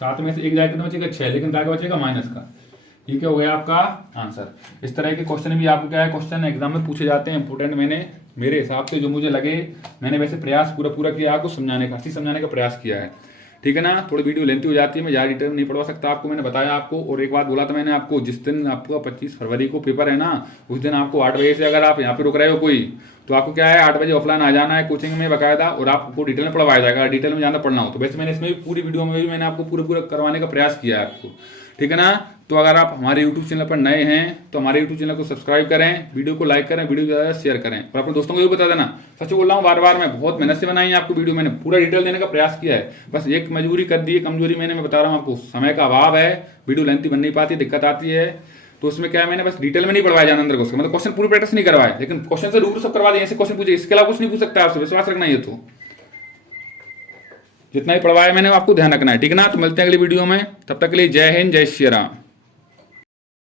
7 में से 1 जाएगा कितना बचेगा 6, लेकिन क्या बचेगा माइनस का, ये क्या हो गया आपका आंसर। इस तरह के क्वेश्चन भी आपको क्या है क्वेश्चन एग्जाम में पूछे जाते हैं इंपोर्टेंट, मैंने मेरे हिसाब से जो मुझे लगे, मैंने वैसे प्रयास पूरा किया आपको समझाने का, अच्छी समझाने का प्रयास किया है। ठीक है ना। थोड़ी वीडियो लेंथी हो जाती है, मैं ज़्यादा डिटेल में नहीं पढ़वा सकता आपको, मैंने बताया आपको। और एक बात बोला था मैंने आपको, जिस दिन आपका 25 फरवरी को पेपर है ना, उस दिन आपको 8 बजे से अगर आप यहाँ पे रुक रहे हो कोई, तो आपको क्या है 8 बजे ऑफलाइन आ जाना है कोचिंग में बाकायदा, और आपको डिटेल में पढ़वाया जाएगा। डिटेल में ज़्यादा पढ़ना हो तो वैसे मैंने इसमें भी पूरी वीडियो में भी मैंने आपको पूरा करवाने का प्रयास किया है आपको, ठीक है ना। तो अगर आप हमारे यूट्यूब चैनल पर नए हैं तो हमारे यूट्यूब चैनल को सब्सक्राइब करें, वीडियो को लाइक करें, वीडियो ज़्यादा शेयर करें, और अपने दोस्तों को भी बता देना। सच बोल रहा हूँ, बार बार मैं बहुत मेहनत से बनाई है आपको वीडियो, मैंने पूरा डिटेल देने का प्रयास किया है। बस एक मजबूरी कर दी है, कमजोरी मैं बता रहा हूँ आपको, समय का अभाव है, वीडियो लेंथी बन नहीं पाती, दिक्कत आती है। तो उसमें क्या है, मैंने बस डिटेल में नहीं पढ़वाया जाना अंदर क्वेश्चन, मतलब क्वेश्चन पूरी प्रैक्टिस नहीं करवाए, लेकिन क्वेश्चन से रूबरू सब करवा दिए। ऐसे क्वेश्चन पूछे, इसके अलावा कुछ नहीं पूछ सकता आपसे, विश्वास रखना है। तो जितना ही पढ़वाया मैंने आपको ध्यान रखना है, ठीक है ना। तो मिलते हैं अगली वीडियो में, तब तक के लिए जय हिंद, जय श्री राम।